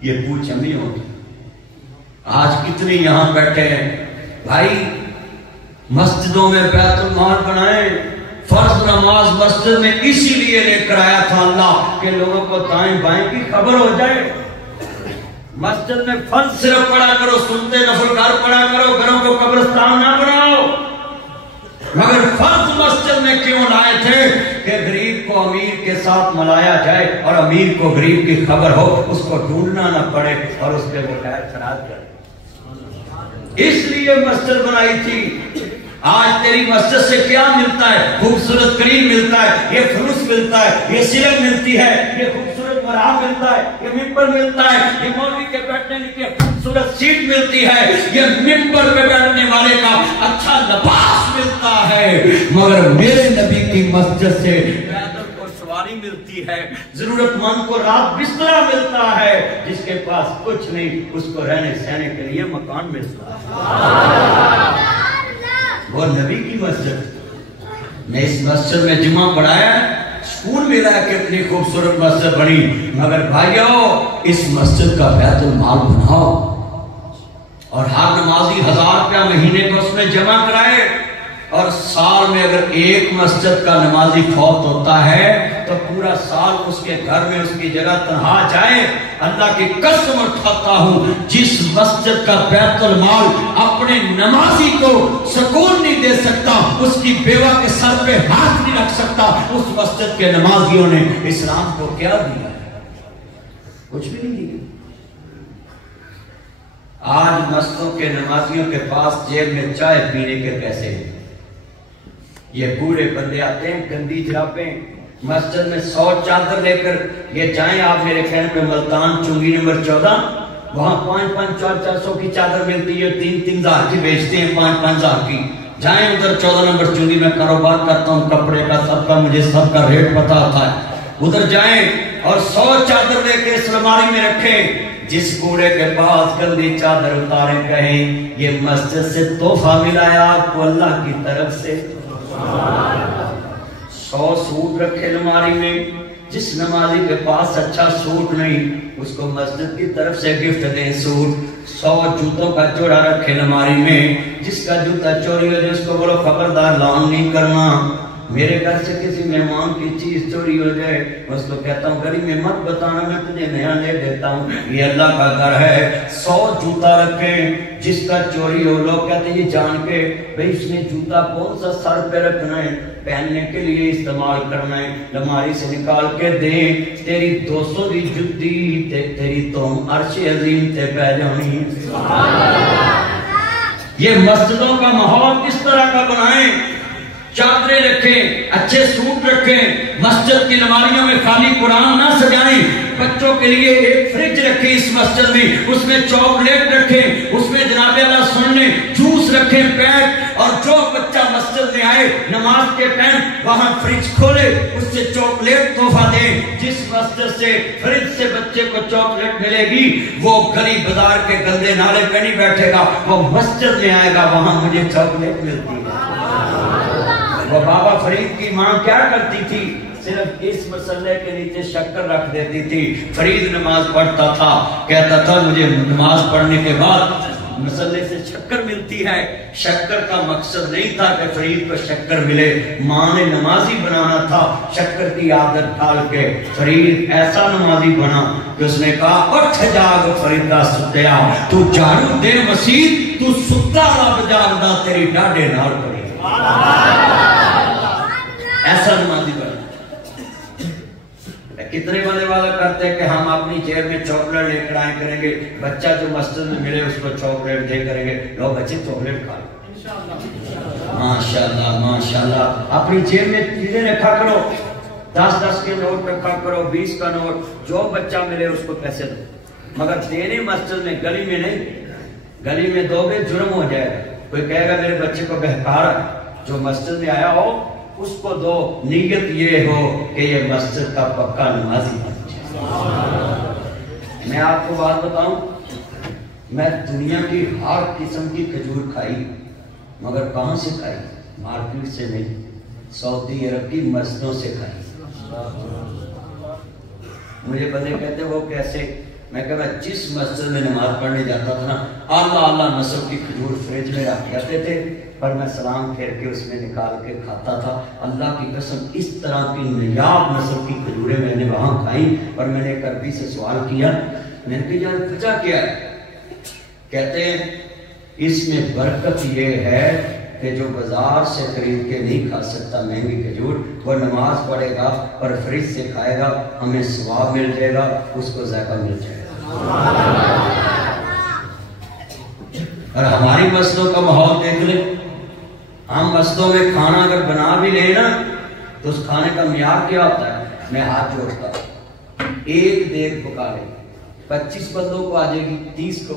یہ پوچھ ہمیں ہوگی. آج کتنے یہاں بیٹھے ہیں بھائی. مسجدوں میں بیت المال بنائیں. فرض نماز مسجد میں اسی لیے لے کر آیا تھا اللہ کہ لوگوں کو دائیں بائیں کی خبر ہو جائے. مسجد میں فرض صرف پڑھا کرو، سنتے نفل گھر پڑھا کرو، گھروں کو قبرستان نہ بناؤ. مگر فرض مسجد میں کیوں لائے تھے کہ غریب کو امیر کے ساتھ ملایا جائے اور امیر کو غریب کی خبر ہو، اس کو ڈھونڈنا نہ پڑے اور اس پہ وہ خیر خیرات کرے. اس لیے مسجد بنائی تھی. آج تیری مسجد سے کیا ملتا ہے؟ خوبصورت کریم ملتا ہے، یہ فلوس ملتا ہے، یہ سلک ملتی ہے، یہ خوبصورت مرحا ملتا ہے، یہ ممبر ملتا ہے، یہ مولوی کے بیٹھنے کے خوبصورت سیٹ ملتی ہے، یہ ممبر پہ بیٹھنے والے کا اچھا لباس ملتا ہے. مگر میرے نبی کی مسجد سے پیدل کو سواری ملتی ہے، ضرورت مند کو رات بسترا ملتا ہے، جس کے پاس کچھ نہیں اس کو رہنے سہنے کے لیے مکان ملتا ہے. وہ نبی کی مسجد. میں اس مسجد میں جمعہ پڑھایا، سکون ملا ہے کہ اتنی خوبصورت مسجد بنی، مگر بھائیو اس مسجد کا بیت المال بناؤ اور ہر نمازی 1000 روپیہ مہینے کو اس میں جمع کرائے، اور سال میں اگر ایک مسجد کا نمازی فوت ہوتا ہے تو پورا سال اس کے گھر میں اس کی جگہ تنہا جائے۔ اللہ کی قسم اٹھاتا ہوں، جس مسجد کا بیت المال اپنے نمازی کو سکون نہیں دے سکتا، اس کی بیوہ کے سر پہ ہاتھ نہیں رکھ سکتا، اس مسجد کے نمازیوں نے اسلام کو کیا دیا ہے؟ کچھ بھی نہیں دیا۔ آج مسجدوں کے نمازیوں کے پاس جیب میں چائے پینے کے پیسے ہیں، یہ بوڑھے بندے آتے ہیں گندی جرابیں، مسجد میں 100 چادر لے کر یہ جائیں آپ میرے کہنے پہ ملتان چنگی نمبر 14، وہاں 5-5 400 کی چادر ملتی ہے، 3-3 ہزار کی بیچتے ہیں، 5-5 ہزار کی۔ جائیں ادھر 14 نمبر چنگی، میں کاروبار کرتا ہوں کپڑے کا، سب کا مجھے سب کا ریٹ پتا ہوتا ہے، ادھر جائیں اور 100 چادر لے کے اس الماری میں رکھیں۔ جس بوڑھے کے پاس گندی چادر اتارے کہیں یہ مسجد سے تحفہ ملا ہے آپ کو اللہ کی طرف سے، 100 سوٹ رکھے الماری میں، جس نمازی کے پاس اچھا سوٹ نہیں اس کو مسجد کی طرف سے گفٹ دیں سوٹ، 100 جوتوں کا جوڑا رکھے الماری میں، جس کا جوتا چوری ہو جائے اس کو بولو خبردار لان نہیں کرنا، میرے گھر سے کسی مہمان کی چیز چوری ہو جائے اس کو کہتا ہوں گھر میں مت بتانا، میں تجھے نیا لے دیتا ہوں، یہ اللہ کا گھر ہے۔ 100 جوتا رکھیں، جس کا چوری ہو لوگ کہتے ہیں یہ جان کے بھئی اس نے جوتا کون سا سر پہ رکھنا ہے، پہننے کے لیے استعمال کرنا ہے، الماری سے نکال کے دیں، تیری 200 دی جتی تیری تم عرش عظیم تے پہ جانی۔ یہ مسجدوں کا ماحول کس طرح کا بنائیں؟ چادریں رکھیں، اچھے سوٹ رکھیں، مسجد کی الماریوں میں خالی قرآن نہ سجائیں، بچوں کے لیے ایک فریج رکھیں اس مسجد میں، اس میں چاکلیٹ رکھیں، اس میں جناب اللہ سننے جوس رکھیں پیک، اور جو بچہ مسجد میں آئے نماز کے ٹائم وہاں فریج کھولے اس سے چاکلیٹ تحفہ دیں۔ جس مسجد سے فریج سے بچے کو چاکلیٹ ملے گی وہ گلی بازار کے گندے نالے پہ نہیں بیٹھے گا، وہ مسجد میں آئے گا وہاں مجھے چاکلیٹ ملتی ہے۔ وہ بابا فرید کی ماں کیا کرتی تھی؟ صرف اس مسئلے کے نیچے شکر رکھ دیتی تھی، فرید نماز پڑھتا تھا، کہتا تھا مجھے نماز پڑھنے کے بعد مسئلے سے شکر ملتی ہے۔ شکر کا مقصد نہیں تھا کہ فرید کو شکر ملے، ماں نے نمازی بنانا تھا، شکر کی عادت ڈال کے فرید ایسا نمازی بنا کہ اس نے کہا اٹھ جاگ فریدہ ستیا، تو جھاڑو دے مسیح، تو ستا رب جاگدا تیری ڈاڈے نال پڑی، ایسا نمازی بنا۔ کتنے بندے وعدہ کرتے ہیں کہ ہم اپنی جیب میں چاکلیٹ لے کر آئیں کریں گے، بچہ جو مسجد میں ملے اس کو چاکلیٹ دے کریں گے، لو بچے چاکلیٹ کھا لو، ماشاءاللہ ماشاءاللہ۔ اپنی جیب میں چیزیں رکھا کرو، 10-10 کے نوٹ رکھا کرو، 20 کا نوٹ، جو بچہ ملے اس کو پیسے دو، مگر دینے مسجد میں گلی میں نہیں، گلی میں دو گے جرم ہو جائے گا، کوئی کہے گا میرے بچے کو بہکا رہا ہے، جو مسجد میں آیا ہو اس کو دو، نیت یہ ہو کہ یہ مسجد کا پکا نمازی بن جائے۔ میں آپ کو بات بتاؤں، میں دنیا کی ہر قسم کی کھجور کھائی، مگر کہاں سے کھائی؟ مارکیٹ سے نہیں، سعودی عرب کی مسجدوں سے کھائی۔ مجھے بندے کہتے وہ کیسے؟ میں کہا جس مسجد میں نماز پڑھنے جاتا تھا نا، اللہ نسل کی کھجور فریج میں رکھ جاتے تھے، پر میں سلام پھیر کے اس میں نکال کے کھاتا تھا۔ اللہ کی قسم اس طرح کی نایاب نسل کی کھجوریں میں نے وہاں کھائی، اور میں نے ایک عربی سے سوال کیا، میں نے کہا وجہ کیا ہے؟ کہتے ہیں اس میں برکت یہ ہے کہ جو بازار سے خرید کے نہیں کھا سکتا مہنگی کھجور، وہ نماز پڑھے گا اور فریج سے کھائے گا، ہمیں ثواب مل جائے گا، اس کو ذائقہ مل جائے گا۔ اور ہماری مسجدوں کا ماحول دیکھ لیں، ہم مسجدوں میں کھانا اگر بنا بھی لیں نا تو اس کھانے کا معیار کیا ہوتا ہے؟ میں ہاتھ جوڑتا ہوں، ایک دیگ پکا لیں، 25 بندوں کو آ جائے گی، 30 کو،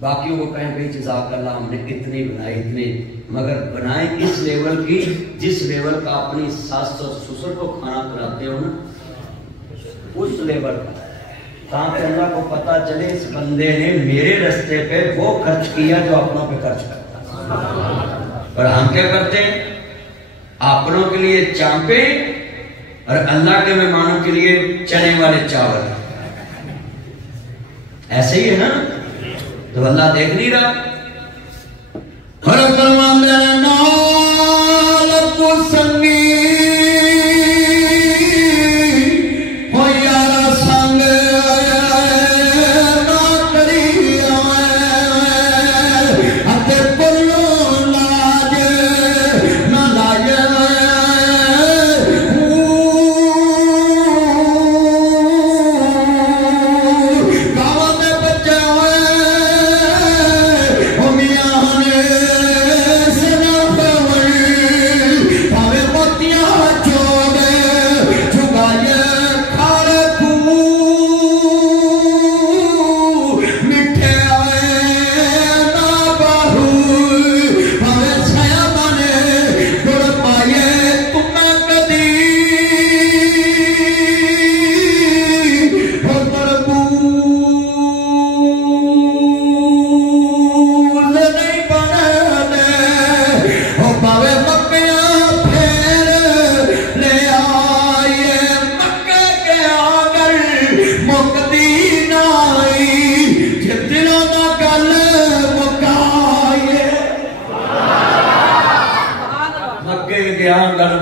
باقیوں کو کہیں بھئی جزاک اللہ ہم نے اتنی بنائی اتنی، مگر بنائیں اس لیول کی جس لیول کا اپنی ساس اور سسر کو کھانا کھلاتے ہو نا، اس لیول کا، تاکہ اللہ کو پتا چلے اس بندے نے میرے رستے پہ وہ خرچ کیا جو اپنوں پہ خرچ کرتا۔ اور ہم کیا کرتے ہیں؟ اپنوں کے لیے چانپے اور اللہ کے مہمانوں کے لیے چنے والے چاول. ایسے ہی ہے نا؟ تو اللہ دیکھ نہیں رہا.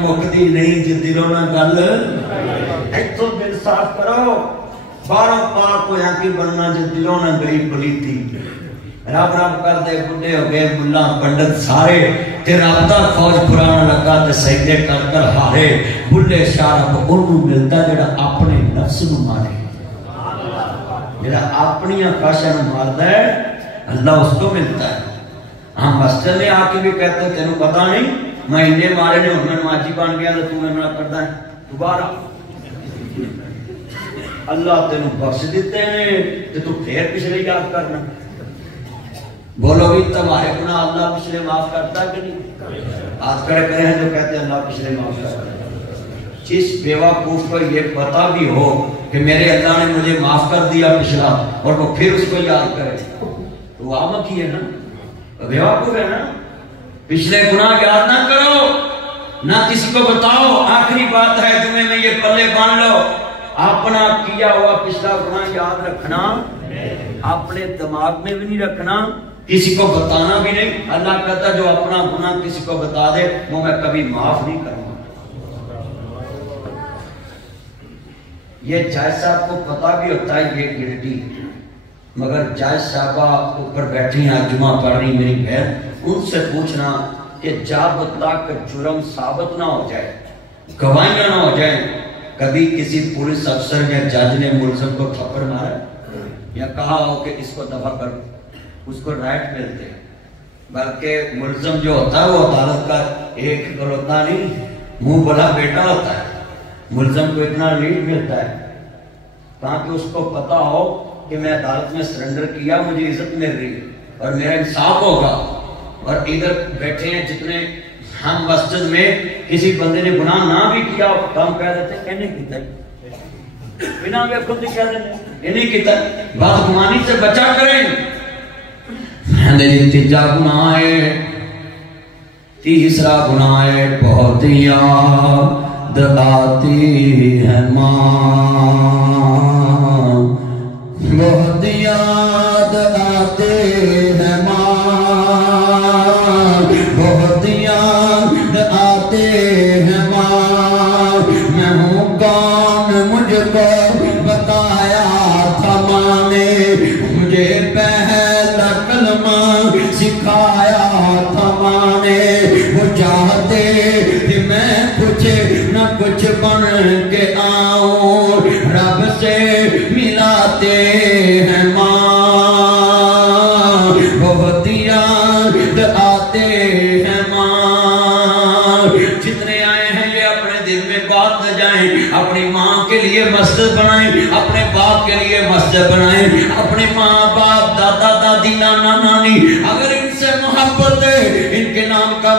مکتی نہیں جی دلوں نہ گل ایتھوں دل صاف کرو. باروں پاک کو یہاں کی بننا جی دلوں نہ گئی پلیتی. رب رب کر دے بڈھے ہو گئے ملا پنڈت سارے تے رابطہ فوج پرانا لگا تے سجدے کر کر ہارے. بڈھے شارب انہوں ملتا جڑا اپنے نفس نو مارے. جڑا اپنی خواہشاں نو ماردا ہے اللہ اس کو ملتا ہے. ہم مسجد میں آ کے بھی کہتے ہیں تینوں پتہ نہیں میں انہیں مارے نے ہوں میں نمازی بن گیا تو تمہیں نہ کرتا ہے دوبارہ. اللہ تینوں بخش دیتے ہیں تو تو پھر پچھلے یاد کرنا. بولو بھی تمہارے گناہ اللہ پچھلے معاف کرتا کہ نہیں؟ ہاتھ کھڑے کرے ہیں جو کہتے ہیں اللہ پچھلے معاف کرتا ہے. جس بیوقوف کو یہ پتا بھی ہو کہ میرے اللہ نے مجھے معاف کر دیا پچھلا اور وہ پھر اس کو یاد کرے تو وہ آمد ہی ہے نا، بیوقوف ہے نا. پچھلے گناہ یاد نہ کرو نہ کسی کو بتاؤ. آخری بات ہے جمعے میں یہ پلے باندھ لو. اپنا کیا ہوا پچھلا گناہ یاد رکھنا، اپنے دماغ میں بھی نہیں رکھنا، کسی کو بتانا بھی نہیں. اللہ کہتا جو اپنا گناہ کسی کو بتا دے وہ میں کبھی معاف نہیں کروں گا. یہ جائز صاحب کو پتا بھی ہوتا ہے یہ گلٹی، مگر جائز صاحبہ اوپر بیٹھی ہیں جمعہ پڑھ رہی میری بہن، ان سے پوچھنا کہ جب تک جرم ثابت نہ ہو جائے، گواہیاں نہ ہو جائیں، کبھی کسی پولیس افسر یا جج نے ملزم کو تھپڑ مارا یا کہا ہو کہ اس کو دفع کرو، اس کو رائٹ ملتے ہیں. بلکہ ملزم جو ہوتا ہے وہ عدالت کا ایک گلوتا نہیں منہ بلا بیٹا ہوتا ہے. ملزم کو اتنا لیڈ ملتا ہے تاکہ اس کو پتا ہو کہ میں عدالت میں سرنڈر کیا، مجھے عزت مل رہی ہے اور میرا انصاف ہوگا. اور ادھر بیٹھے ہیں جتنے ہم مسجد میں کسی بندے نے گناہ نہ بھی کیا تو ہم کہہ دیتے ہیں نہیں کیتا ہے، بنا میں خود ہی کہہ دیتے ہیں نہیں کیتا. بدگمانی سے بچا کریں. تیجا گناہ ہے، تیسرا گناہ ہے بہت یاد آتی ہے ماں، بہت یاد آتے ہیں ماں، بہت یاد آتے ہیں ماں. میں ہوں کون مجھ کو بتایا تھا ماں نے، مجھے پہلا کلمہ سکھایا تھا ماں نے. وہ چاہتے کہ میں کچھ نہ کچھ بن کے آؤں، رب سے ملاتے ہیں ماں، بہت یاد آتے ہیں ماں. جتنے آئے ہیں یہ اپنے دل میں بات نہ جائیں، اپنی ماں کے لیے مسجد بنائیں، اپنے باپ کے لیے مسجد بنائیں. اپنے ماں باپ دادا دادی نانا نانی اگر ان سے محبت ہے، ان کے نام کا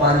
5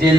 3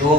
2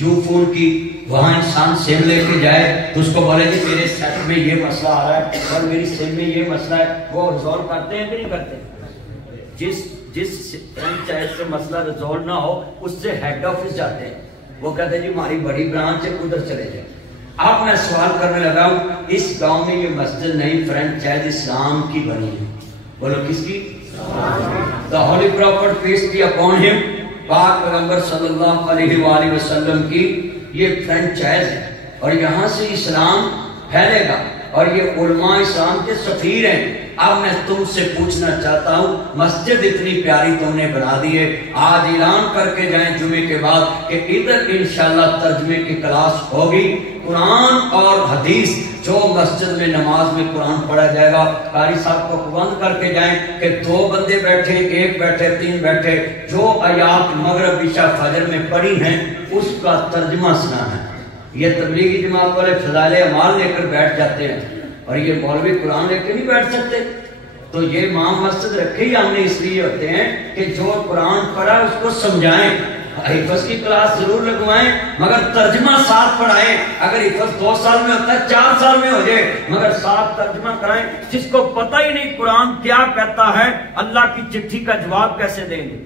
فون کی وہاں انسان سم لے کے جائے تو اس کو بولے کہ میرے سیٹ میں یہ مسئلہ آ رہا ہے اور میری سم میں یہ مسئلہ ہے، وہ ریزالو کرتے ہیں کہ نہیں کرتے؟ جس فرینچائز سے مسئلہ ریزالو نہ ہو اس سے ہیڈ آفس جاتے ہیں، وہ کہتے ہیں جی ہماری بڑی برانچ ہے ادھر چلے جائیں۔ اب میں سوال کرنے لگا ہوں، اس گاؤں میں یہ مسجد نہیں فرینچائز اسلام کی بنی ہے، بولو کس کی؟ The Holy Prophet peace be upon him، پاک پیغمبر صلی اللہ علیہ وآلہ وسلم کی یہ فرینچائز ہے، اور یہاں سے اسلام پھیلے گا، اور یہ علماء اسلام کے سفیر ہیں۔ اب میں تم سے پوچھنا چاہتا ہوں، مسجد اتنی پیاری تم نے بنا دی ہے، آج اعلان کر کے جائیں جمعے کے بعد کہ ادھر انشاءاللہ ترجمے کی کلاس ہوگی، قرآن اور حدیث، جو مسجد میں نماز میں قرآن پڑھا جائے گا، قاری صاحب کو پابند کر کے جائیں کہ 2 بندے بیٹھے، 1 بیٹھے، 3 بیٹھے، جو آیات مغرب عشاء فجر میں پڑھی ہیں اس کا ترجمہ سنانا ہے۔ یہ تبلیغی جماعت والے فضائل اعمال لے کر بیٹھ جاتے ہیں، اور یہ مولوی قرآن لے کے نہیں بیٹھ سکتے۔ تو یہ امام مسجد رکھے ہی ہم نے اس لیے ہوتے ہیں کہ جو قرآن پڑھا اس کو سمجھائیں، حفظ کی کلاس ضرور لگوائیں مگر ترجمہ ساتھ پڑھائیں۔ اگر حفظ 2 سال میں ہوتا ہے 4 سال میں ہو جائے، مگر ساتھ ترجمہ کرائیں۔ جس کو پتہ ہی نہیں قرآن کیا کہتا ہے، اللہ کی چٹھی کا جواب کیسے دیں گے؟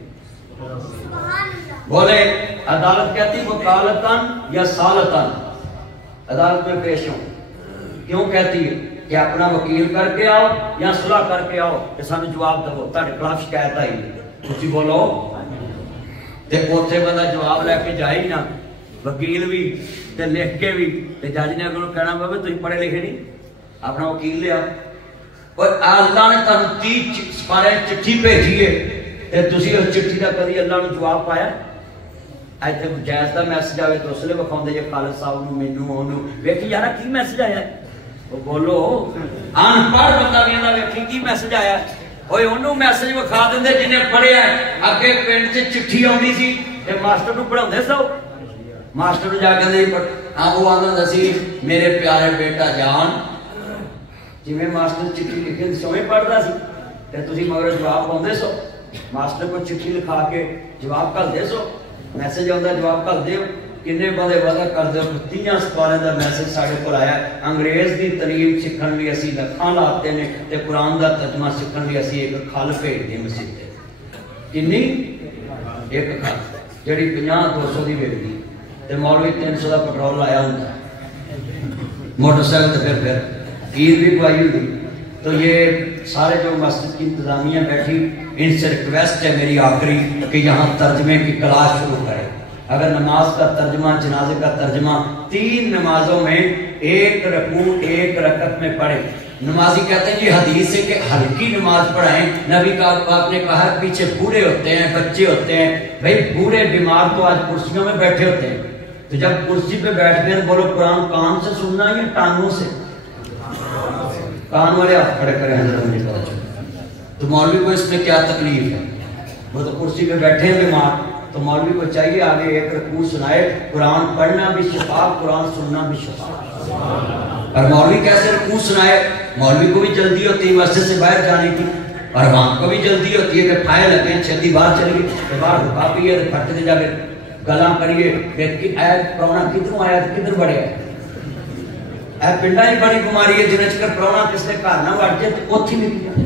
بولے عدالت کہتی وکالتاً یا سالتاً، عدالت میں پیش ہوں، کیوں کہتی ہے کہ اپنا وکیل کر کے آؤ یا صلح کر کے آؤ کہ سانو جواب دو، تاڑے خلاف شکایت آئی کچھ بولو تے اوتھے بندہ جواب لے کے جائے نا، وکیل بھی تے لکھ کے بھی، تے جج نے اگر کہنا بابے تسی پڑھے لکھے نہیں، اپنا وکیل لے آؤ۔ اور اللہ نے تانوں 30 سپارے چٹھی بھیجی ہے تے تسی اس چٹھی دا کدی اللہ نے جواب پایا؟ ایتھے جائز دا میسج آوے تو اس لیے وکھاؤندے جے خالد صاحب نوں مینوں اونوں ویکھی یارا کی میسج آیا ہے، وہ بولو ان پڑھ بندہ بھی انہاں ویکھی کی میسج آیا ہے، اوے اونوں میسج وکھا دیندے جنہیں پڑھیا ہے۔ اگے پنڈ تے چٹھی آونی سی تے ماسٹر نوں پڑھاوندے سو، ماسٹر نوں جا کے نہیں پڑھ وہ آندا سی میرے پیارے بیٹا جان، جویں ماسٹر چٹھی لکھے سویں پڑھدا سی تے تسی مگر جواب پاوندے سو، ماسٹر کو چٹھی لکھا کے جواب کل دے سو، میسج آندا جواب کل دیو، کنے بندے وعدہ کر دیو 30 سپارے دا میسج ساڈے کول آیا، انگریز دی تعلیم سکھن لئی اسی لکھاں لاتے نے تے قرآن دا ترجمہ سکھن لئی اسی ایک کھل بھیج دی مسجد تے، کنی ایک کھل جڑی 50-200 دی وکدی تے مولوی 300 دا پٹرول لایا ہوندا موٹر سائیکل تے پھر عید بھی پائی ہوئی۔ تو یہ سارے جو مسجد کی انتظامیہ بیٹھی، ان سے ریکویسٹ ہے میری آخری کہ یہاں ترجمے کی کلاس شروع کریں۔ اگر نماز کا ترجمہ، جنازے کا ترجمہ 3 نمازوں میں 1 رکوع 1 رکعت میں پڑھیں، نمازی کہتے ہیں جی حدیث ہے کہ ہلکی نماز پڑھائیں، نبی کا آپ نے کہا پیچھے بوڑھے ہوتے ہیں، بچے ہوتے ہیں، بھائی بوڑھے بیمار تو آج کرسیوں میں بیٹھے ہوتے ہیں، تو جب کرسی پہ بیٹھ گئے بولو قرآن کان سے سننا یا ٹانگوں سے؟ کان والے ہاتھ کھڑے کریں حضرت مجھے پتا چلا، تو مولوی کو اس میں کیا تکلیف ہے؟ وہ تو کرسی پہ بیٹھے ہیں بیمار، تو مولوی کو چاہیے آگے 1 رکوع سنائے، قرآن پڑھنا بھی شفا، قرآن سننا بھی شفا۔ اور مولوی کیسے رکوع سنائے؟ مولوی کو بھی جلدی ہوتی ہے مسجد سے باہر جانے کی، اور وہاں کو بھی جلدی ہوتی ہے کہ پھائے لگیں چھتی باہر چلی گئی، باہر رکا پیے تو پھٹتے جا کے گلاں کریے کہ اے پرونا کدھروں آیا کدھر بڑھے ہے، اے پنڈا ہی بڑی بیماری ہے جنہیں چکر پرونا کس نے گھر نہ وٹ جائے تو اوتھی نکل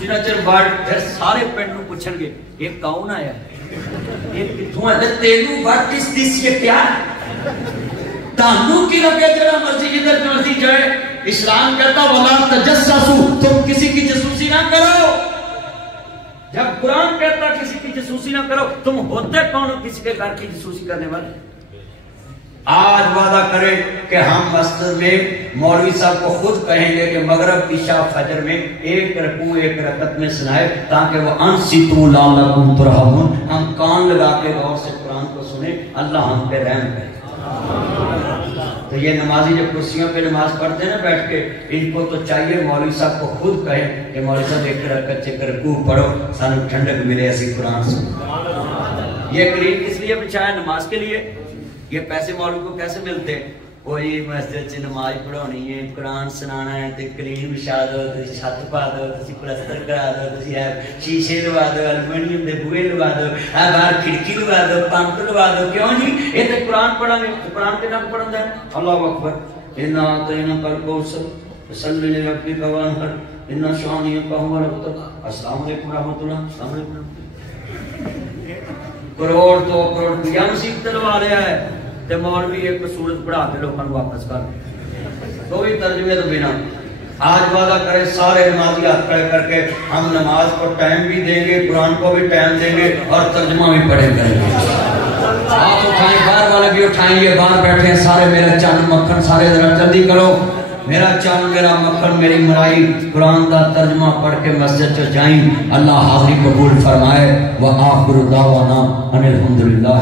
جنہیں چر بڑھ پھر سارے پنڈ نوں پوچھن گے یہ کون آیا ہے، یہ کتھوں ہے، تینوں واٹ از دس، یہ کیا ہے، تانوں کی لگے جڑا مرضی جدھر مرضی جائے۔ اسلام کہتا ولا تجسسوا، تم کسی کی جاسوسی نہ کرو۔ جب قرآن کہتا کسی کی جاسوسی نہ کرو، تم ہوتے کون کسی کے گھر کی جاسوسی کرنے والے؟ آج وعدہ کریں کہ ہم مسجد میں مولوی صاحب کو خود کہیں گے کہ مغرب عشاء فجر میں 1 رکوع 1 رکعت میں سنائے تاکہ وہ انصتوا لعلکم ترحمون، ہم کان لگا کے غور سے قرآن کو سنیں، اللہ ہم پہ رحم کرے۔ تو یہ نمازی جب کرسیوں پہ نماز پڑھتے ہیں نا بیٹھ کے، ان کو تو چاہیے مولوی صاحب کو خود کہیں کہ مولوی صاحب 1 رکعت 1 رکوع پڑھو، سانو ٹھنڈک ملے اسی قرآن سے۔ یہ کلین کس لیے بچھایا؟ نماز کے لیے۔ یہ پیسے مولوی کو کیسے ملتے ہیں؟ کوئی مسجد چ نماز پڑھانی ہے قرآن سنانا ہے تو کلین بچھا دو چھت پا دو پلستر کرا دو شیشے لوا دو المونیم دے بوئے لوا دو باہر کھڑکی لوا دو پمپ لوا دو کیوں جی یہ تو قرآن پڑھا گے قرآن کے نام پڑھن ہے اللہ اکبر انا اعطیناک الکوثر فصلی لربک وانحر ان شانئک هو الابتر السلام علیکم ورحمۃ اللہ السلام علیکم کروڑ 2 کروڑ یا مصیبت لوا رہا ہے تے مولوی ایک صورت پڑھا کے لوگوں کو واپس کر کوئی ترجمے تو بنا آج وعدہ کرے سارے نمازی ہاتھ کھڑے کر کے ہم نماز کو ٹائم بھی دیں گے قرآن کو بھی ٹائم دیں گے اور ترجمہ بھی پڑھے کریں گے ہاتھ اٹھائیں باہر والے بھی اٹھائیں گے باہر بیٹھے ہیں سارے میرا چند مکھن سارے ذرا جلدی کرو میرا چند میرا مکھن میری مرائی قرآن کا ترجمہ پڑھ کے مسجد سے جائیں اللہ حاضری قبول فرمائے وآخر دعوانا ان الحمدللہ